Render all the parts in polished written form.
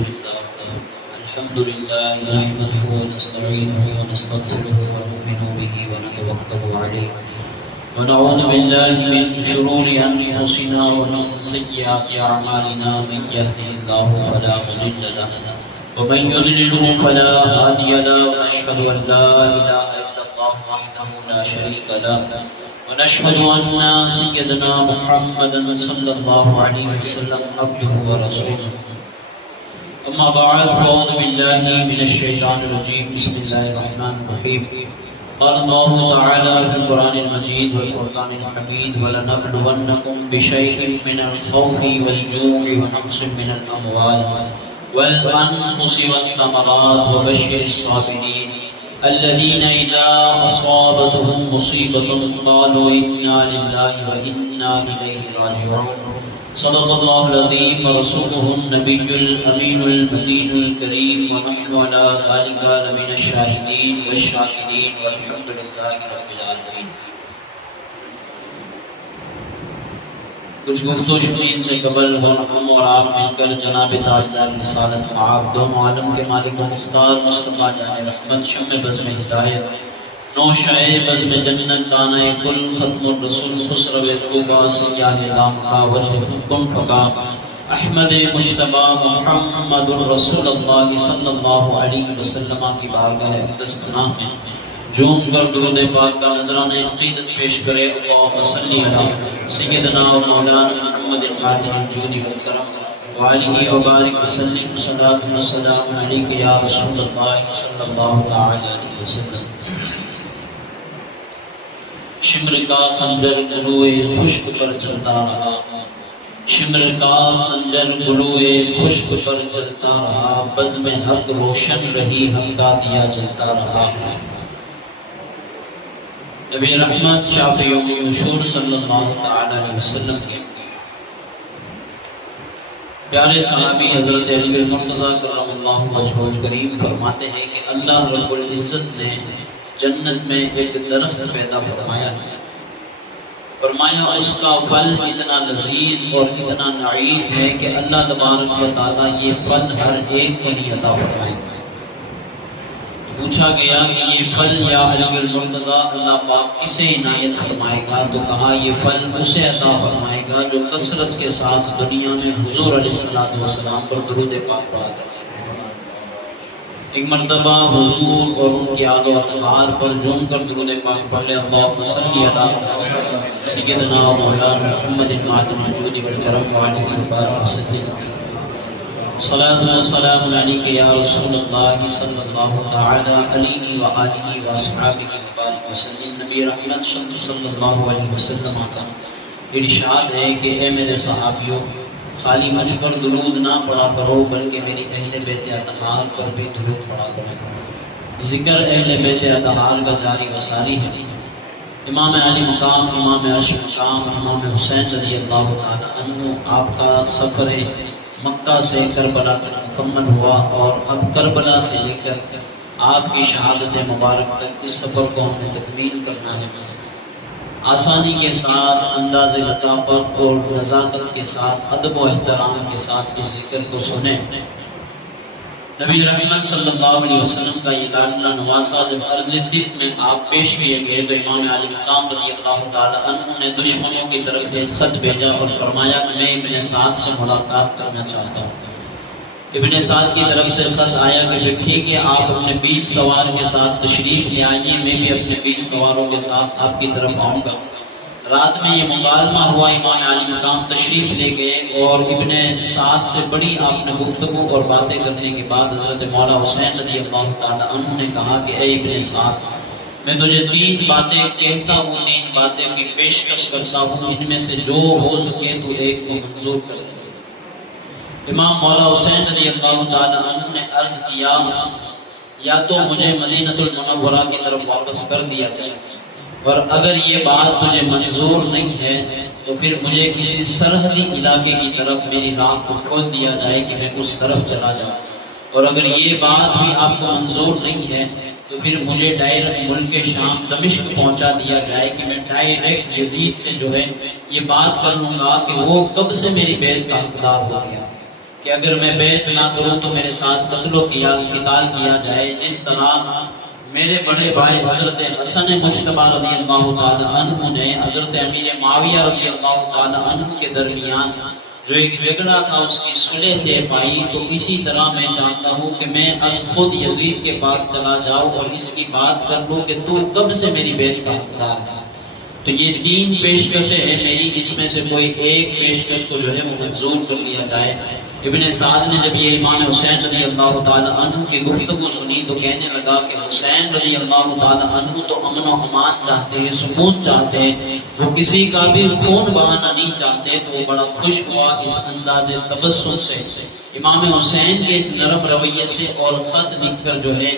الحمد لله نحمده ونستعينه ونستغفره ونؤمن به ونتوكل عليه ونعوذ بالله من شرور أنفسنا ومن سيئات أعمالنا من يهده الله فلا مضل له ومن يضلل فلا هادي له ونشهد أن لا إله إلا الله وحده لا شريك له ونشهد أن سيدنا محمدا صلى الله عليه وسلم عبده ورسوله أما بعد فأعوذ بالله من الشيطان الرجيم بسم الله الرحمن الرحيم قال الله تعالى في القرآن المجيد والفرقان الحميد ولنبلونكم بشيء من الخوف والجوع ونقص من الأموال والأنفس والثمرات وبشر الصابرين الذين إذا أصابتهم مصيبة قالوا إنا لله وإنا إليه راجعون صدق الله العظيم ورسوله النبي الأمين المتين الكريم ونحن على ذلك لمن الشاهدين والشاكرين والحمد لله رب العالمين. کچھ گفتگو شنید سے قبل ہم اور آپ مل کر جناب تاجدار رسالت آپ دونوں عالم کے مالک و مختار مصطفیٰ جان رحمت شمع بزم ہدایت نو شائع بزم جنت دانہ کل ختم الرسول خسرو طوبہ سیاہ دام کا وجہ حکم فقا احمد مجتبہ محمد الرسول اللہ صلی اللہ علیہ وسلم کی بارگاہ اقدس پناہ میں جوم کر درود پاک کا نذرانہ عقیدت پیش کرے اللہم صلی علی سیدنا و مولانا محمد القادر الجودی والکرم وعلیہ وبارک وسلم صلاة والسلام علیک یا رسول اللہ صلی اللہ علیہ وسلم. شمر کا خنجر گلوئے خشک پر چلتا رہا شمر کا خنجر گلوئے خشک پر چلتا رہا بزم حق روشن رہی حق کا دیا جلتا رہا. نبی رحمت شافع یوم مشہور صلی اللہ علیہ وسلم کے پیارے صحابی حضرت علی المرتضیٰ کرم اللہ وجہہ الکریم فرماتے ہیں کہ اللہ رب العزت نے جنت میں ایک درخت پیدا فرمایا ہے. فرمایا اس کا پھل اتنا لذیذ اور اتنا نعیم ہے کہ اللہ تبارک و تعالیٰ یہ پھل ہر ایک کو نہیں عطا فرمائے گا. پوچھا گیا کہ یہ پھل یا علی المرتضیٰ اللہ پاک کسے عنایت فرمائے گا؟ تو کہا یہ پھل اسے عطا فرمائے گا جو کثرت کے ساتھ دنیا میں حضور علیہ السلام پر درود پاک پڑھا کرتا ہے. ایک مرتبہ حضور اور ان کی آل و اطہار پر جم کر درود پاک پڑھ لے. اللہم صلی علی سیدنا و مولانا محمد القادر الجودی والکرم وعلیہ وبارک وسلم. صلاۃ و سلام علیک یا رسول اللہ صلی اللہ تعالی علیہ وآلہ واصحابہ وبارک وسلم. نبی رحمت صلی اللہ علیہ وسلم کا ارشاد ہے کہ اے میرے صحابیوں خالی مجھ پر درود نہ پڑھا کرو بلکہ میری اہل بیت اطہار پر بھی درود پڑھا کرو. ذکر اہل بیت اطہار کا جاری و ساری ہے. امام علی مقام، امام عرش مقام، امام حسین رضی اللہ تعالی عنہ آپ کا سفر مکہ سے کربلا تک مکمل ہوا اور اب کربلا سے لے کر آپ کی شہادت مبارک تک اس سفر کو ہم نے تکمیل کرنا ہے. آسانی کے ساتھ، انداز لطافت اور نزاکت کے ساتھ، ادب و احترام کے ساتھ اس ذکر کو سنیں. نبی رحمت صلی اللہ علیہ وسلم کا یہ لاڈلا نواسا جب عرض طب میں آپ پیش کیے گئے تو امام علی مقام رضی اللہ تعالی عنہ نے دشمنوں کی طرف ایک خط بھیجا اور فرمایا کہ میں ابن سعد سے ملاقات کرنا چاہتا ہوں. ابن سعد کی طرف سے خط آیا کہ ٹھیک ہے آپ اپنے 20 سوار کے ساتھ تشریف لے آئیے، میں بھی اپنے 20 سواروں کے ساتھ آپ کی طرف آؤں گا. رات میں یہ مکالمہ ہوا. امام علی مقام تشریف لے گئے اور ابن سعد سے بڑی آپ نے گفتگو اور باتیں کرنے کے بعد حضرت مولا حسین رضی اللہ تعالی عنہ نے کہا کہ اے ابن سعد میں تجھے 3 باتیں کہتا ہوں، 3 باتیں کی پیشکش کرتا ہوں، ان میں سے جو ہو سکے تو ایک کو منظور کر. امام مولا حسین رضی اللہ تعالی عنہ نے عرض کیا یا تو مجھے مدینہ المنورہ کی طرف واپس کر دیا جائے اور اگر یہ بات تجھے منظور نہیں ہے تو پھر مجھے کسی سرحدی علاقے کی طرف میری راہ کو کھول دیا جائے کہ میں اس طرف چلا جاؤں، اور اگر یہ بات بھی آپ کو منظور نہیں ہے تو پھر مجھے ڈائریکٹ ملک شام دمشق پہنچا دیا جائے کہ میں ڈائریکٹ یزید سے جو ہے یہ بات کر لوں گا کہ وہ کب سے میری بیعت کا حقدار ہو گیا. کہ اگر میں بیعت نہ کروں تو میرے ساتھ قتل و قتال کیا جائے، جس طرح میرے بڑے بھائی حضرت حسن مجتبی رضی اللہ تعالی عنہ نے حضرت امیر معاویہ رضی اللہ تعالی عنہ کے درمیان جو ایک جھگڑا تھا اس کی صلح طے پائی، تو اسی طرح میں چاہتا ہوں کہ میں از خود یزید کے پاس چلا جاؤں اور اس کی بات کر لوں کہ تو کب سے میری بیعت کا حقدار ہے۔ تو یہ 3 پیشکشیں ہیں میری، اس میں سے کوئی ایک پیشکش کو جو ہے وہ منظور کر لیا جائے۔ ابن سعد نے جب یہ امام حسین رضی اللہ تعالی عنہ کی گفتگو سنی تو کہنے لگا کہ حسین رضی اللہ تعالی عنہ تو امن و امان چاہتے ہیں، سکون چاہتے ہیں، وہ کسی کا بھی خون بہانا نہیں چاہتے۔ تو وہ بڑا خوش ہوا اس انداز تبسم سے، امام حسین کے اس نرم رویے سے، اور خط لکھ کر جو ہے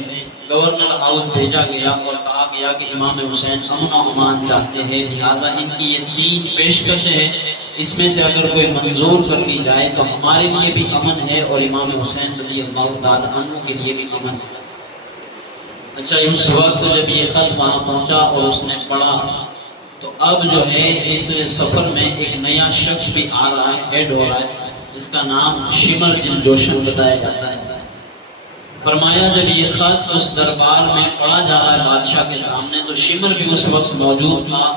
گورنر ہاؤس بھیجا گیا اور کہا گیا کہ امام حسین امن و امان چاہتے ہیں، لہٰذا ان کی یہ 3 پیشکشیں ہیں، اس میں سے اگر کوئی منظور کر لی جائے تو ہمارے لیے بھی امن ہے اور امام حسین رضی اللہ تعالی عنہ کے لیے بھی امن ہے۔ اچھا، اس وقت جب یہ خط وہاں پہنچا اور اس نے پڑھا تو اب جو ہے اس سفر میں ایک نیا شخص بھی آ رہا ہے، ایڈ ہو رہا ہے، جس کا نام شمر دلجوشن بتایا جاتا ہے۔ فرمایا جب یہ خط اس دربار میں پڑھا جا رہا ہے بادشاہ کے سامنے تو شمر بھی اس وقت موجود تھا۔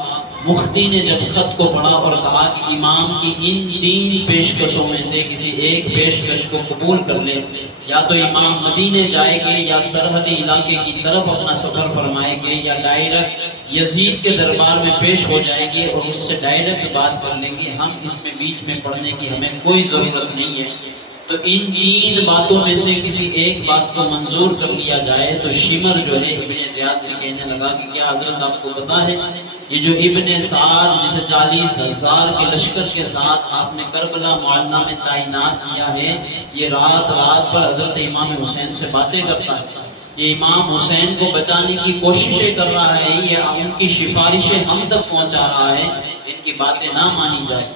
مفتی نے جب خط کو پڑھا اور کہا کہ امام کی ان 3 پیشکشوں میں سے کسی ایک پیشکش کو قبول کر لے، یا تو امام مدینے جائے گے یا سرحدی علاقے کی طرف اپنا سفر فرمائے گے، یا ڈائریکٹ یزید کے دربار میں پیش ہو جائے گے اور اس سے ڈائریکٹ بات کر لیں گے، ہم اس میں بیچ میں پڑھنے کی ہمیں کوئی ضرورت نہیں ہے۔ تو ان 3 باتوں میں سے کسی ایک بات کو منظور کر لیا جائے تو شمر جو ہے ابن زیاد سے کہنے لگا کہ کیا حضرت آپ کو پتا ہے یہ جو ابن سعد جسے 40,000 کے لشکر کے ساتھ آپ نے کربلا معلّہ میں تعینات کیا ہے، یہ رات رات پر حضرت امام حسین سے باتیں کرتا ہے، یہ امام حسین کو بچانے کی کوششیں کر رہا ہے، یہ ان کی سفارشیں ہم تک پہنچا رہا ہے، ان کی باتیں نہ مانی جائے۔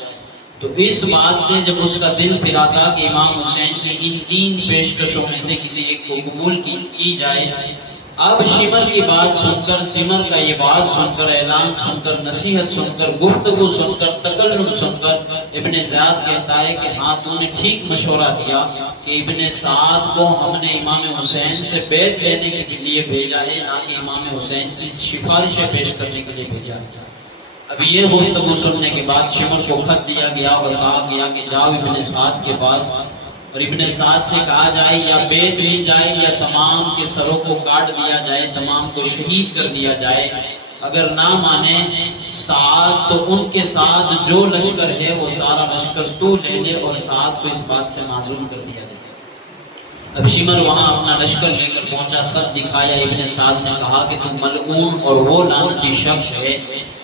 تو اس بات سے جب اس کا دل پھرا تھا کہ امام حسین کی ان 3 پیشکشوں میں سے کسی ایک کو قبول کی جائے، اب شمر کی بات سن کر، سمر کا یہ بات سن کر، اعلان سن کر، نصیحت سن کر، گفتگو سن کر، تکلم سن کر ابن زیاد کہتا ہے کہ ہاں تو نے ٹھیک مشورہ دیا کہ ابن سعد کو ہم نے امام حسین سے بیعت لینے کے لیے بھیجا ہے، نہ کہ امام حسین کی سفارشیں پیش کرنے کے لیے بھیجا ہے۔ اب یہ گفتگو سننے کے بعد شمر کو خط دیا گیا اور کہا گیا کہ جاؤ ابن سعد کے پاس اور ابن سعد سے کہا جائے یا بیعت لی جائے یا تمام کے سروں کو کاٹ دیا جائے، تمام کو شہید کر دیا جائے۔ اگر نہ مانے سعد تو ان کے ساتھ جو لشکر ہے وہ سارا لشکر تو لے لے اور سعد کو اس بات سے معزول کر دیا جائے۔ اب شمر وہاں اپنا لشکر لے کر پہنچا، خط دکھایا، ابن سعد نے کہا کہ تم ملعون اور وہ لعنتی شخص ہے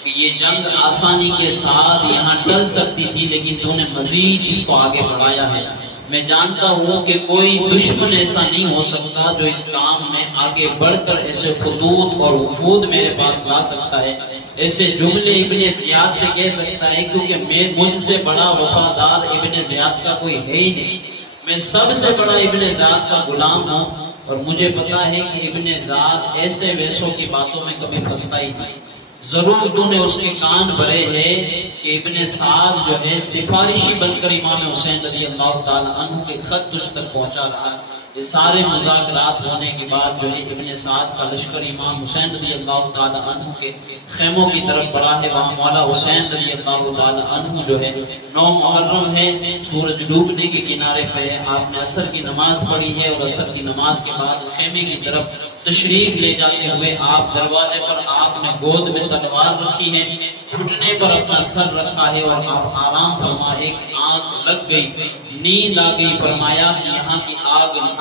کہ یہ جنگ آسانی کے ساتھ یہاں ٹل سکتی تھی لیکن تو نے مزید اس کو آگے بڑھایا ہے۔ میں جانتا ہوں کہ کوئی دشمن ایسا نہیں ہو سکتا جو اس کام میں آگے بڑھ کر ایسے خطوط اور وفود میرے پاس لا سکتا ہے، ایسے جملے ابن زیاد سے کہہ سکتا ہے، کیونکہ مجھ سے بڑا وفادار ابن زیاد کا کوئی ہے ہی نہیں، میں سب سے بڑا ابن زیاد کا غلام ہوں، اور مجھے پتا ہے کہ ابن زیاد ایسے ویسوں کی باتوں میں کبھی پھنستا ہی نہیں۔ ضرور تو نے اس کے کان بھرے ہیں کہ ابن سعد جو ہے سفارشی بن کر امام حسین رضی اللہ تعالی عنہ کے خط تجھ تک پہنچا رہا ہے۔ یہ سارے مذاکرات ہونے کے بعد جو ہے ابن سعد کا لشکر امام حسین رضی اللہ تعالی عنہ کے خیموں کی طرف بڑھا ہے۔ وہاں مولا حسین رضی اللہ تعالی عنہ جو ہے 9 محرم ہے، سورج ڈوبنے کے کنارے پہ ہے، آپ نے عصر کی نماز پڑھی ہے اور عصر کی نماز کے بعد خیمے کی طرف تشریف لے جاتے ہوئے آپ دروازے پر آپ نے گود میں تلوار رکھی ہے، گھٹنے پر اپنا سر رکھا ہے اور آپ آرام فرما، ایک آنکھ لگ گئی، نیند آ گئی، فرمایا کہ یہاں کی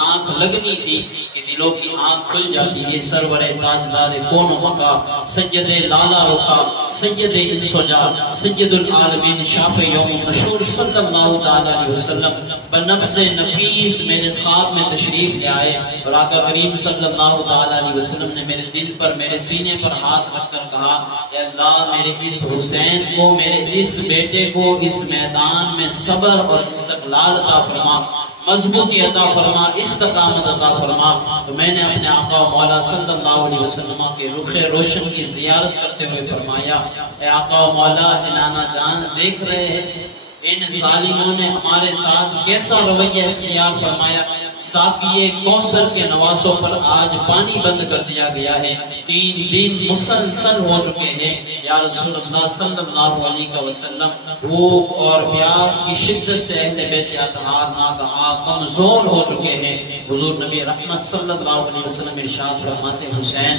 آنکھ لگنی تھی کہ دلوں کی آنکھ کھل جاتی ہے۔ سرور تاجدار کون و مکا، سید لالا رخا، سید انس و جان، سید العالمین، شاف یوم مشہور صلی اللہ تعالی علیہ وسلم بنفس نفیس میرے خواب میں تشریف لے آئے اور آقا کریم صلی اللہ تعالی علیہ وسلم نے میرے دل پر، میرے سینے پر ہاتھ رکھ کر کہا، اے اللہ میرے اس حسین کو، میرے اس بیٹے کو اس میدان میں صبر اور استقلال عطا فرما، مضبوطی عطا فرما، استقامت عطا فرما۔ تو میں نے اپنے آقا و مولا صلی اللہ علیہ وسلم کے رخ روشن کی زیارت کرتے ہوئے فرمایا، اے آقا و مولا، نانا جان دیکھ رہے ہیں ان ظالموں نے ہمارے ساتھ کیسا رویہ اختیار فرمایا، ساقیے کوثر کے نواسوں پر آج پانی بند کر دیا گیا ہے، 3 دن مسلسل ہو چکے ہیں یا رسول اللہ صلی اللہ علیہ وسلم، بھوک اور پیاس کی شدت سے اہل بیت اطہار ناگہاں کمزور ہو چکے ہیں۔ حضور نبی رحمت صلی اللہ علیہ وسلم ارشاد فرماتے ہیں، حسین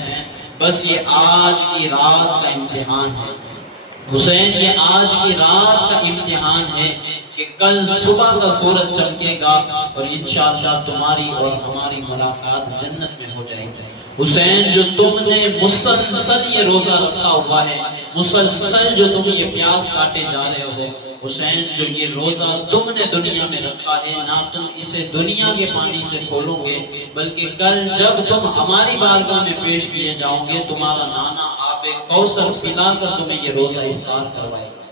بس یہ آج کی رات کا امتحان ہے، حسین یہ آج کی رات کا امتحان ہے کہ کل صبح کا سورج چمکے گا اور انشاءاللہ تمہاری اور ہماری ملاقات جنت میں ہو جائے گی۔ حسین جو تم نے مسلسل یہ روزہ رکھا ہوا ہے، مسلسل جو تم یہ پیاس کاٹے جا رہے ہو، حسین جو یہ روزہ تم نے دنیا میں رکھا ہے، نہ تم اسے دنیا کے پانی سے کھولو گے، بلکہ کل جب تم ہماری بارگاہ میں پیش کیے جاؤ گے، تمہارا نانا آب کوثر پلا کر تمہیں یہ روزہ افطار کروائے گا۔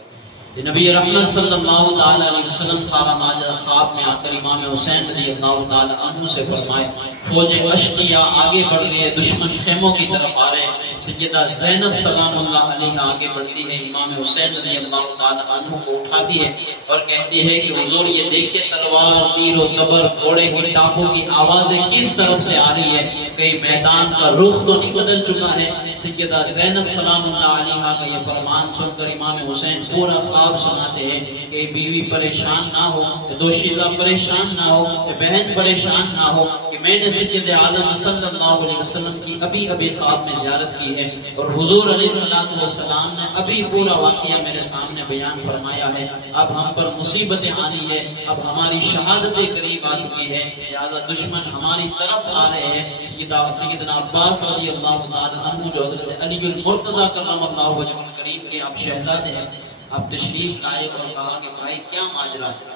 نبی رحمت صلی اللہ تعالی علیہ وسلم سارا ماجرا خواب میں آ کر امام حسین رضی اللہ تعالی عنہ سے فرمائے، فوج اشقیاء آگے بڑھ رہی ہے، دشمن خیموں کی طرف آ رہے ہیں، سیدہ زینب سلام اللہ علیہ آگے بڑھتی ہے، امام حسین رضی اللہ تعالی عنہ کو اٹھاتی ہے اور کہتی ہے کہ حضور یہ دیکھیں تلوار، تیر و تبر، گھوڑے کی ٹانپوں کی آوازیں کس طرف سے آ رہی ہے، کئی میدان کا رخ تو نہیں بدل چکا ہے۔ سیدہ زینب سلام اللہ علیہ کا یہ فرمان سن کر امام حسین پورا خواب سناتے ہیں کہ بیوی پریشان نہ ہو، دوشیزہ پریشان نہ ہو، بہن پریشان نہ ہو، کہ میں نے سید عالم صلی اللہ علیہ وسلم کی ابھی خواب میں زیارت کی ہے اور حضور علیہ السلام نے ابھی پورا واقعہ میرے سامنے بیان فرمایا ہے، اب ہم پر مصیبتیں آنی ہے، اب ہماری شہادتیں قریب آ چکی ہے، لہذا دشمن ہماری طرف آ رہے ہیں۔ سیدنا عباس رضی اللہ تعالی عنہ جو حضرت علی المرتضی کرم اللہ وجہہ الکریم کے آپ شہزادے ہیں، آپ تشریف لائے اور کہا کہ بھائی کیا ماجرا ہے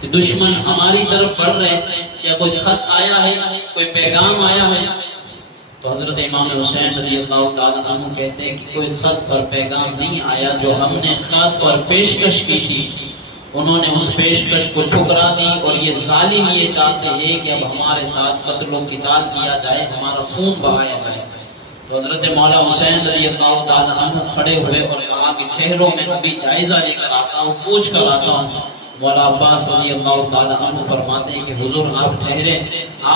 کہ دشمن ہماری طرف بڑھ رہے ہیں، کیا کوئی خط آیا ہے، کوئی پیغام آیا ہے؟ تو حضرت امام حسین رضی اللہ تعالی عنہ کہتے ہیں کہ کوئی خط اور پیغام نہیں آیا، جو ہم نے خط اور پیشکش کی تھی انہوں نے اس پیشکش کو ٹھکرا دی، اور یہ ظالم یہ چاہتے ہیں کہ اب ہمارے ساتھ قتل و قتال کیا جائے، ہمارا خون بہایا جائے۔ تو حضرت مولا حسین رضی اللہ تعالی عنہ کھڑے ہوئے اور کہا کہ ٹھہرو، میں ابھی جائزہ لے کر آتا ہوں، پوچھ کر آتا ہوں۔ مولا عباس رضی اللہ تعالی عنہ فرماتے ہیں کہ حضور آپ ٹھہرے،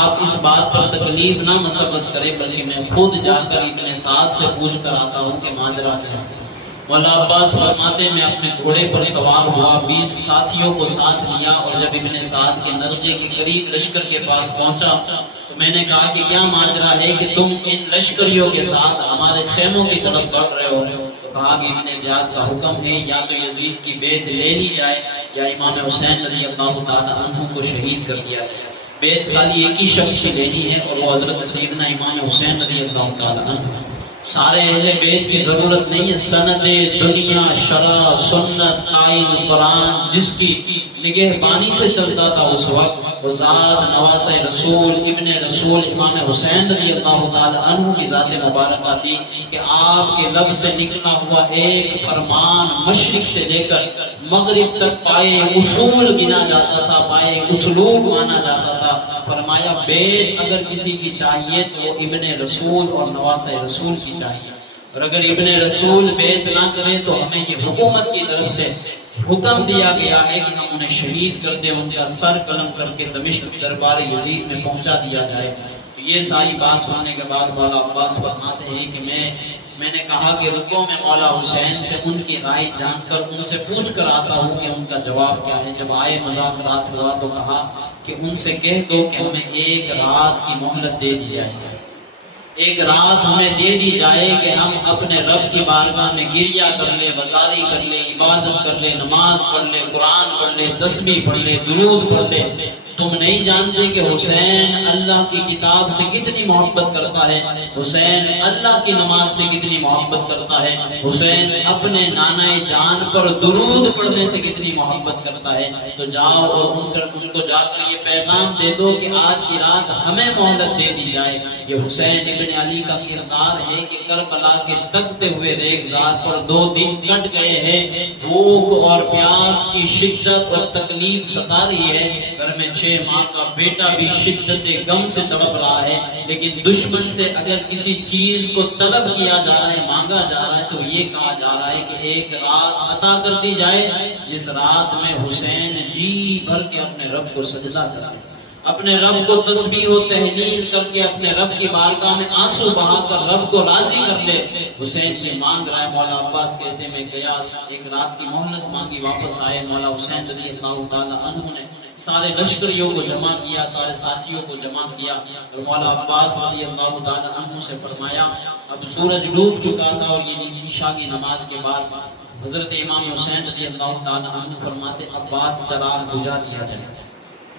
آپ اس بات پر تکلیف نہ مسبت کریں، بلکہ میں خود جا کر ابن سعد سے پوچھ کر آتا ہوں کہ ماجرا کیا ہے۔ مولا عباس فرماتے میں اپنے گھوڑے پر سوار ہوا، 20 ساتھیوں کو ساتھ لیا، اور جب ابن سعد کے نرغے کے قریب لشکر کے پاس پہنچا تو میں نے کہا کہ کیا ماجرا ہے کہ تم ان لشکریوں کے ساتھ ہمارے خیموں کی طرف بڑھ رہے ہو؟ تو کہا کہ ابن زیاد کا حکم ہے یا تو یزید کی بیعت لے لی جائے یا امام حسین رضی اللہ تعالی عنہ کو شہید کر دیا جائے۔ بیعت خالی ایک ہی شخص کی لینی ہے اور وہ حضرت سیدنا امام حسین رضی اللہ تعالی عنہ۔ سارے اہل بیت کی ضرورت نہیں ہے، سند دنیا، شرع، سنت، قائل قرآن جس کی نگہبانی سے چلتا تھا اس وقت، وہ ذات نواسہ رسول ابن رسول امام حسین رضی اللہ تعالی عنہ کی ذات مبارکہ تھی کہ آپ کے لب سے نکلا ہوا ایک فرمان مشرق سے لے کر مغرب تک پائے اصول گنا جاتا تھا، پائے اسلوب مانا جاتا تھا۔ فرمایا بیت اگر کسی کی چاہیے تو وہ ابن رسول اور نواسہ رسول کی چاہیے، اور اگر ابن رسول بیت نہ کرے تو ہمیں یہ حکومت کی طرف سے حکم دیا گیا ہے کہ ہم انہیں شہید کر دیں، ان کا سر قلم کر کے دمشق دربار یزید میں پہنچا دیا جائے۔ یہ ساری بات سننے کے بعد مولا عباس فرماتے ہیں کہ میں نے کہا کہ رکو میں مولا حسین سے ان کی رائے جان کر ان سے پوچھ کر آتا ہوں کہ ان کا جواب کیا ہے۔ جب آئے مذاکرات ہوا تو کہا کہ ان سے کہہ دو کہ ہمیں ایک رات کی مہلت دے دی جائے، ایک رات ہمیں دے دی جائے کہ ہم اپنے رب کی بارگاہ میں گریہ کر لے، بزاری کر لے، عبادت کر لے، نماز پڑھ لے، قرآن پڑھ لے، تسبیح پڑھ لے، درود پڑھ لے۔ تم نہیں جانتے کہ حسین اللہ کی کتاب سے کتنی محبت کرتا ہے، حسین اللہ کی نماز سے کتنی محبت کرتا ہے، حسین اپنے نانا جان پر درود پڑھنے سے کتنی محبت کرتا ہے۔ تو جاؤ اور ان کو جا کر یہ پیغام دے دو کہ آج کی رات ہمیں مہلت دے دی جائے۔ یہ حسین ابن علی کا کردار ہے کہ کربلا کے تکتے ہوئے ریگزار پر 2 دن کٹ گئے ہیں، بھوک اور پیاس کی شدت اور تکلیف ستا رہی ہے، گھر میں 6 ماہ کا بیٹا بھی شدت غم سے تڑپ رہا ہے، لیکن دشمن سے اگر کسی چیز کو طلب کیا جا رہا ہے، مانگا جا رہا ہے، تو یہ کہا جا رہا ہے کہ ایک رات عطا کر دی جائے جس رات میں حسین جی بھر کے اپنے رب کو سجدہ کرے، اپنے رب کو تسبیح و تہلیل کر کے اپنے رب کی بارگاہ میں آنسو بہا کر رب کو راضی کر لے۔ حسین یہ مانگ رہا ہے۔ مولا عباس کہتے میں گیا، ایک رات کی مہلت مانگی، واپس آئے۔ مولا حسین رضی اللہ تعالیٰ عنہ نے سارے لشکریوں کو جمع کیا، سارے ساتھیوں کو جمع کیا، اور مولا عباس رضی اللہ تعالیٰ عنہ سے فرمایا، اب سورج ڈوب چکا تھا اور یہ عشاء کی نماز کے بعد حضرت امام حسین رضی اللہ تعالیٰ عنہ فرماتے عباس چراغ بجھا دیا جائے،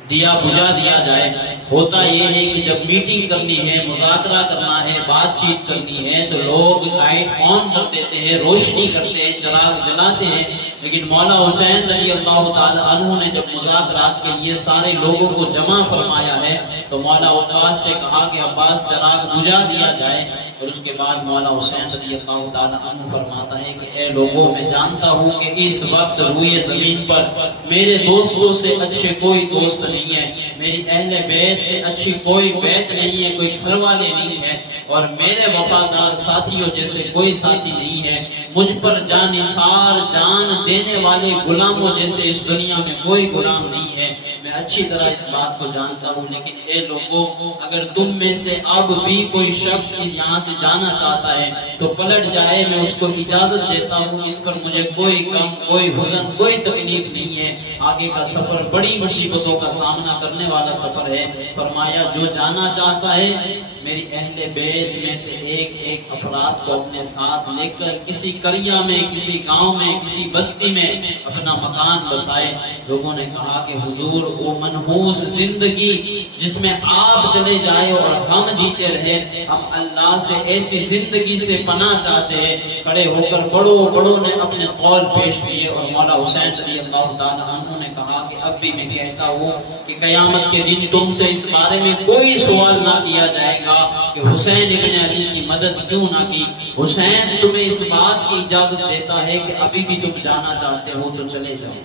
دیا بجھا دیا جائے۔ ہوتا یہ ہے کہ جب میٹنگ کرنی ہے، مذاکرہ کرنا ہے، بات چیت کرنی ہے تو لوگ لائٹ آن کر دیتے ہیں، روشنی کرتے ہیں، چراغ جلاتے ہیں، لیکن مولا حسین رضی اللہ تعالی عنہ نے جب مذاکرات کے لیے سارے لوگوں کو جمع فرمایا ہے تو مولا عباس سے کہا کہ عباس چراغ بجھا دیا جائے، اور اس کے بعد مولا حسین رضی اللہ تعالی عنہ فرماتا ہے کہ اے لوگوں، میں جانتا ہوں کہ اس وقت روئے زمین پر میرے دوستوں سے اچھے کوئی دوست نہیں ہے، میری اہل بیت سے اچھی کوئی بیت نہیں ہے، کوئی گھر والے نہیں ہے، اور میرے وفادار ساتھیوں جیسے کوئی ساتھی نہیں ہے، مجھ پر جانثار جان دینے والے غلاموں جیسے اس دنیا میں کوئی غلام نہیں ہے، میں اچھی طرح اس بات کو جانتا ہوں، لیکن اے لوگوں، اگر تم میں سے اب بھی کوئی شخص اس یہاں سے جانا چاہتا ہے تو پلٹ جائے، میں اس کو اجازت دیتا ہوں، اس پر مجھے کوئی غم، کوئی حزن، کوئی تکلیف نہیں ہے، آگے کا سفر بڑی مصیبتوں کا سامنا کرنے والا سفر ہے۔ فرمایا جو جانا چاہتا ہے میری اہل بیت میں سے ایک ایک افراد کو اپنے ساتھ لے کر کسی قریہ میں، کسی گاؤں میں، کسی بستی میں اپنا مکان بسائے۔ لوگوں نے کہا کہ حضور، وہ منحوس زندگی جس میں آپ چلے جائے اور ہم جیتے رہے، ہم اللہ سے ایسی زندگی سے پناہ چاہتے ہیں۔ کھڑے ہو کر بڑوں نے اپنے قول پیش کیے، اور مولا حسین رضی اللہ تعالیٰ عنہ نے کہا کہ اب بھی میں کہتا ہوں کہ قیامت کے دن تم سے اس بارے میں کوئی سوال نہ کیا جائے گا کہ حسین ابن علی کی مدد کیوں نہ کی۔ حسین تمہیں اس بات کی اجازت دیتا ہے کہ ابھی بھی تم جانا چاہتے ہو تو چلے جاؤ۔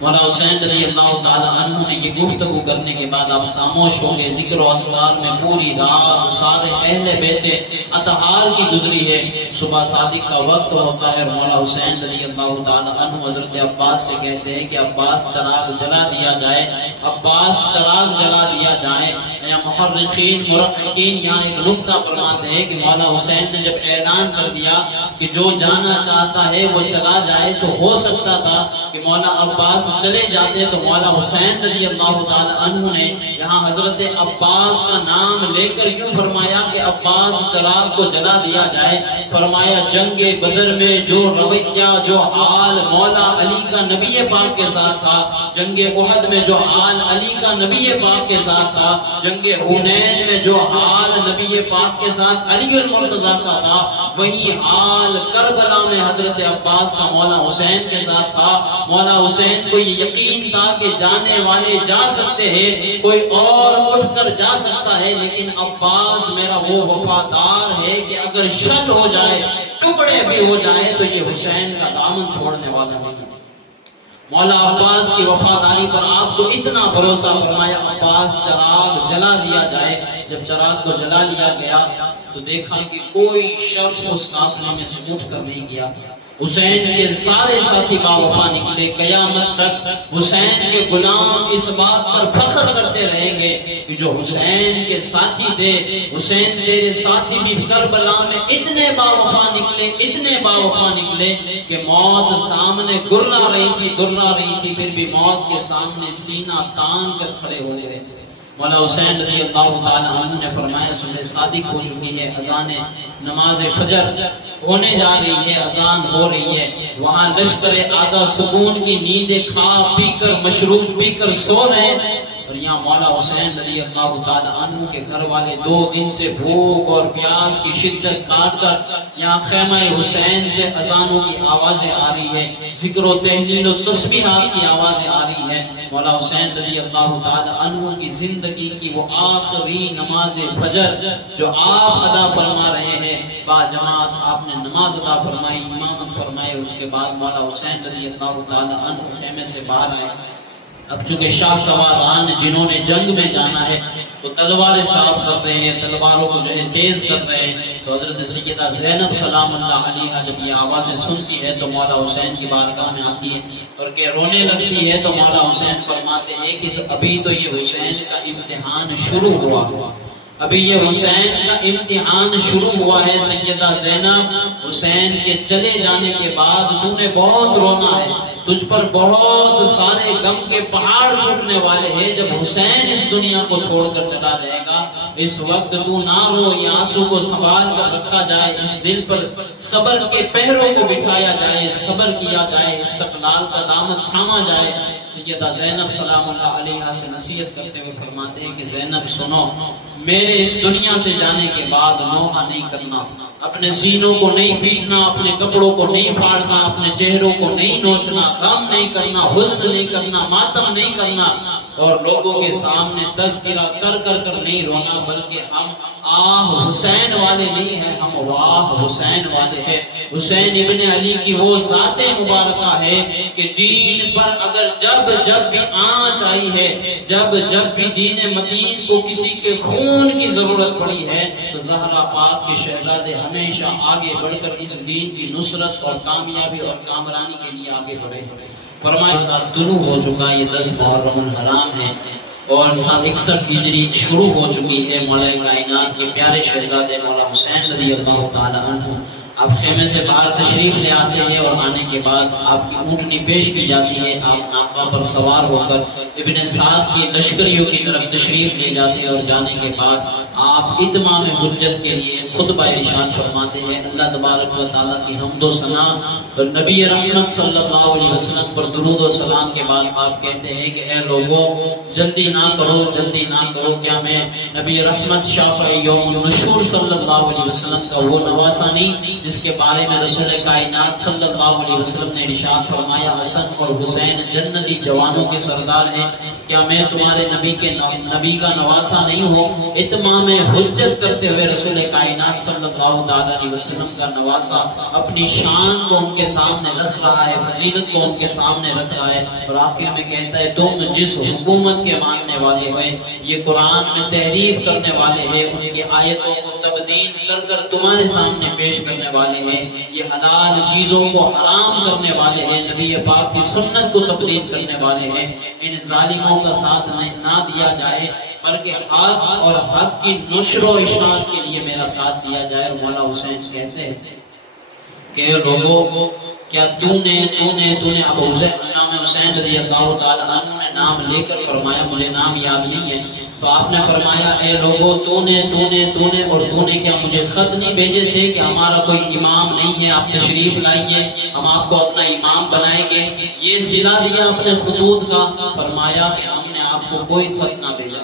مولا حسین رضی اللہ تعالیٰ عنہ نے یہ گفتگو کرنے کے بعد آپ خاموش ہوں گے۔ ذکر و اذکار میں پوری رات سارے اہل بیت اطہار کی گزری ہے۔ صبح صادق کا وقت ہوتا ہے، اور مولا حسین رضی اللہ تعالیٰ عنہ حضرت عباس سے کہتے ہیں کہ عباس چراغ جلا دیا جائے، عباس چراغ جلا دیا جائے۔ یا محرخین مرخقین یہاں ایک نکتہ فرماتے ہیں کہ مولا حسین نے جب اعلان کر دیا کہ جو جانا چاہتا ہے وہ چلا جائے، تو ہو سکتا تھا کہ مولا عباس چلے جاتے، تو مولا حسین رضی اللہ تعالی عنہ نے یہاں حضرت عباس کا نام لے کر کیوں فرمایا کہ عباس چراغ کو جلا دیا جائے؟ فرمایا جنگ بدر میں جو رویہ، جو حال مولا علی کا نبی پاک کے ساتھ تھا، جنگ احد میں جو حال علی کا نبی پاک کے ساتھ تھا، جنگ حنین میں جو حال نبی پاک کے ساتھ علی المرتضیٰ کا تھا، وہی حال کربلا میں حضرت عباس کا مولا حسین کے ساتھ تھا۔ مولا حسین کو یہ یقین تھا کہ جانے والے جا سکتے ہیں، کوئی اور اٹھ کر جا سکتا ہے، لیکن عباس میرا وہ وفادار ہے کہ اگر شل ہو جائے، ٹکڑے بھی ہو جائے، تو یہ حسین کا دامن چھوڑنے والا نہیں۔ مولا عباس کی وفاداری پر آپ کو اتنا بھروسہ، فرمایا عباس چراغ جلا دیا جائے۔ جب چراغ کو جلا لیا گیا تو دیکھا کہ کوئی شخص اس قافلے میں سے اٹھ کر نہیں گیا۔ حسین کے سارے ساتھی با وفا نکلے۔ قیامت تک حسین کے غلام اس بات پر فخر کرتے رہیں گے کہ جو حسین کے ساتھی تھے، حسین تیرے ساتھی بھی کربلا میں اتنے با وفا نکلے، اتنے با وفا نکلے کہ موت سامنے گرلا رہی تھی، پھر بھی موت کے سامنے سینہ تان کر کھڑے ہو رہے تھے۔ مولا حسین رضی اللہ تعالیٰ عنہ نے فرمایا صبح صادق ہو چکی ہے، اذان نماز فجر ہونے جا رہی ہے، اذان ہو رہی ہے۔ وہاں لشکر آگا سکون کی نیندیں کھا پی کر، مشروب پی کر سو رہے ہیں، اور یہاں مولا حسین رضی اللہ تعالیٰ عنہ کے گھر والے 2 دن سے بھوک اور پیاس کی شدت کاٹ کر یہاں خیمہ حسین سے اذانوں کی آوازیں آ رہی ہے، ذکر و تہلیل و تسبیحات کی آوازیں آ رہی ہیں۔ مولا حسین رضی اللہ تعالیٰ عنہ کی زندگی کی وہ آخری نماز فجر جو آپ ادا فرما رہے ہیں، با جماعت آپ نے نماز ادا فرمائی، امامت فرمائے۔ اس کے بعد مولا حسین رضی اللہ تعالیٰ عنہ خیمے سے باہر آئے، اب چونکہ شاہ سواران جنہوں نے جنگ میں جانا ہے تو تلواریں صاف کر رہے ہیں، تلواروں کو جو ہے تیز کر رہے ہیں، تو حضرت سیدہ زینب سلام اللہ علیہا جب یہ آوازیں سنتی ہے تو مولا حسین کی بارگاہ میں آتی ہے اور کہ رونے لگتی ہے، تو مولا حسین فرماتے ہیں کہ ابھی تو یہ حسین کا امتحان شروع ہوا، ابھی یہ حسین کا امتحان شروع ہوا ہے۔ سیدہ زینب، حسین کے چلے جانے کے بعد تو نے بہت رونا ہے، تجھ پر بہت سارے غم کے پہاڑ ٹوٹنے والے ہیں جب حسین اس دنیا کو چھوڑ کر چلا جائے گا۔ اس وقت تو نہ رو، یہ آنسو کو سنبھال کر رکھا جائے، اس دل پر صبر کے پہروں کو بٹھایا جائے، صبر کیا جائے، استقلال کا دامن تھاما جائے۔ سیدہ زینب سلام اللہ علیہا سے نصیحت کرتے ہوئے فرماتے ہیں کہ زینب سنو، میرے اس دنیا سے جانے کے بعد نوحہ نہیں کرنا، اپنے سینوں کو نہیں پیٹنا، اپنے کپڑوں کو نہیں پھاڑنا، اپنے چہروں کو نہیں نوچنا، غم نہیں کرنا، حزن نہیں کرنا، ماتم نہیں کرنا، اور لوگوں کے سامنے تذکرہ کر کر کر نہیں رونا، بلکہ ہم آہ حسین والے نہیں ہیں، ہم واہ حسین والے ہیں۔ حسین ابن علی کی وہ ذات مبارکہ ہے کہ دین پر اگر جب بھی آنچ آئی ہے، جب بھی دین متین کو کسی کے خون کی ضرورت پڑی ہے، تو زہرا پاک کے شہزادے ہمیشہ آگے بڑھ کر اس دین کی نصرت اور کامیابی اور کامرانی کے لیے آگے بڑھے۔ فرمائے ساتھ طلوع ہو چکا یہ 10 محرم الحرام ہے اور 61 ہجری شروع ہو چکی ہے۔ مولا کائنات کے پیارے شہزادے مولا حسین رضی اللہ تعالی عنہ آپ خیمے سے باہر تشریف لے آتے ہیں اور آنے کے بعد آپ کی اونٹنی پیش کی جاتی ہے، آپ ناقہ پر سوار ہو کر ابن سعد کی لشکریوں کی طرف تشریف لے جاتے ہیں اور جانے کے بعد آپ اتمام حجت کے لیے خطبہ ارشاد فرماتے ہیں۔ اللہ تبارک و تعالیٰ کی حمد و ثنا اور نبی رحمت صلی اللہ علیہ وسلم پر درود و سلام کے بعد آپ کہتے ہیں کہ اے لوگوں جلدی نہ کرو، جلدی نہ کرو، کیا میں نبی رحمت شافع یوم النشور صلی اللہ علیہ وسلم کا وہ نواسہ نہیں جس کے بارے میں رسول کائنات صلی اللہ علیہ وسلم نے ارشاد فرمایا حسن اور حسین جنتی جوانوں کے سردار ہیں، کیا میں تمہارے نبی کا نواسہ نہیں ہوں؟ اتمام حجت کرتے ہوئے رسول کائنات صلی اللہ علیہ وسلم کا نواسہ اپنی شان کو ان کے سامنے رکھ رہا ہے، فضیلت کو ان کے سامنے رکھ رہا ہے، اور آخر میں کہتا ہے تم جس حکومت کے ماننے والے ہوئے، یہ قرآن میں تحریف کرنے والے ہیں، ان کی آیتوں کو تبدیل کر کر تمہارے سامنے پیش کرنے والے ہیں، یہ حلال چیزوں کو حرام کرنے والے ہیں، نبی پاک کی سنت کو تبدیل کرنے والے ہیں، ان ظالموں کا ساتھ نہ دیا جائے بلکہ حق اور حق کی نشر و اشاعت کے لیے میرا ساتھ دیا جائے۔ اور مولا حسین کہتے ہیں کہ لوگوں کیا تو نے ابو حسین رضی اللہ تعالیٰ عنہ نے نام لے کر فرمایا، مجھے نام یاد نہیں ہے، تو آپ نے فرمایا اے لوگوں تو نے اور تو نے کیا مجھے خط نہیں بھیجے تھے کہ ہمارا کوئی امام نہیں ہے، آپ تشریف لائیے، ہم آپ کو اپنا امام بنائیں گے، یہ صلہ دیا اپنے خطوط کا۔ فرمایا کہ ہم نے آپ کو کوئی خط نہ بھیجا۔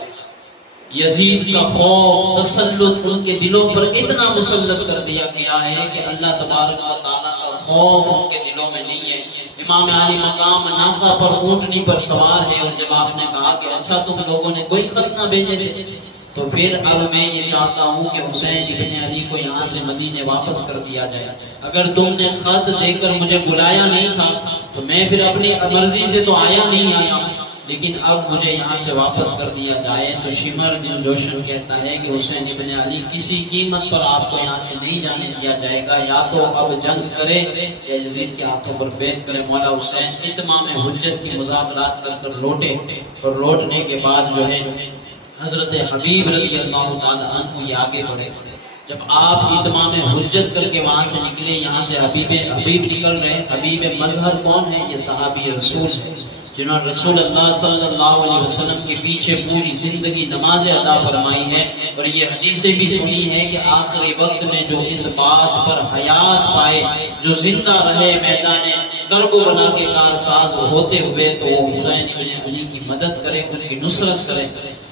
یزید کا خوف تسلط ان کے دلوں پر اتنا مسلط کر دیا گیا ہے کہ اللہ تبارک و تعالیٰ کا خوف ان کے دلوں میں نہیں ہے۔ امام علی مقام ناقہ پر اونٹنی پر سوار ہے، اور جب آپ نے کہا کہ اچھا تم لوگوں نے کوئی خط نہ بھیجے تھے، تو پھر اب میں یہ چاہتا ہوں کہ حسین ابن علی کو یہاں سے مدینے واپس کر دیا جائے۔ اگر تم نے خط دے کر مجھے بلایا نہیں تھا تو میں پھر اپنی مرضی سے تو آیا نہیں آیا، لیکن اب مجھے یہاں سے واپس کر دیا جائے۔ تو شمر جن جوشن کہتا ہے کہ حسین ابن علی کسی قیمت پر آپ کو یہاں سے نہیں جانے دیا جائے گا، یا تو اب جنگ کرے یا یزید کے ہاتھوں پر بیعت کرے۔ مولا حسین اتمام حجت کی مذاکرات کر کر لوٹے، اور لوٹنے کے بعد جو ہے حضرت حبیب رضی اللہ تعالیٰ عنہ یہ آگے بڑھے۔ جب آپ اتمام حجت کر کے وہاں سے نکلے، یہاں سے حبیب نکل رہے، حبیب مظہر کون ہے؟ یہ صحابی رسول ہے جنہوں نے رسول اللہ صلی اللہ علیہ وسلم کے پیچھے پوری زندگی نمازیں ادا فرمائی ہے، اور یہ حدیثیں بھی سنی ہے کہ آخری وقت میں جو اس بات پر حیات پائے، جو زندہ رہے میدان کرب بنا کے کارساز ہوتے ہوئے، تو وہ حسین ابن علی کی مدد کرے، ان کی نصرت کرے۔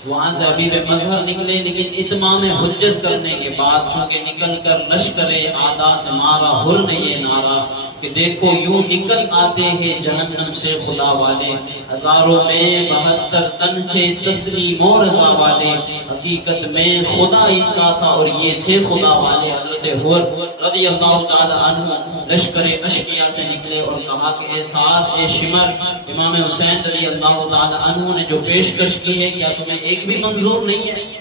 وہاں سے حبیب مظہر نکلے، لیکن اتمام حجت کرنے کے بعد چونکہ نکل کر لشکر آدھا سے مارا ہر نے یہ نعرہ کہ دیکھو یوں نکل آتے ہیں جہنم سے خدا والے، ہزاروں میں 72 تن تھے تسلیم و رضا والے، حقیقت میں خدا ان کا تھا اور یہ تھے خدا والے۔ حضرت حر رضی اللہ تعالی عنہ لشکر اشقیاء سے نکلے اور کہا کہ اے سعد، اے شمر، امام حسین رضی اللہ تعالی عنہ نے جو پیشکش کی ہے کیا تمہیں ایک بھی منظور نہیں ہے؟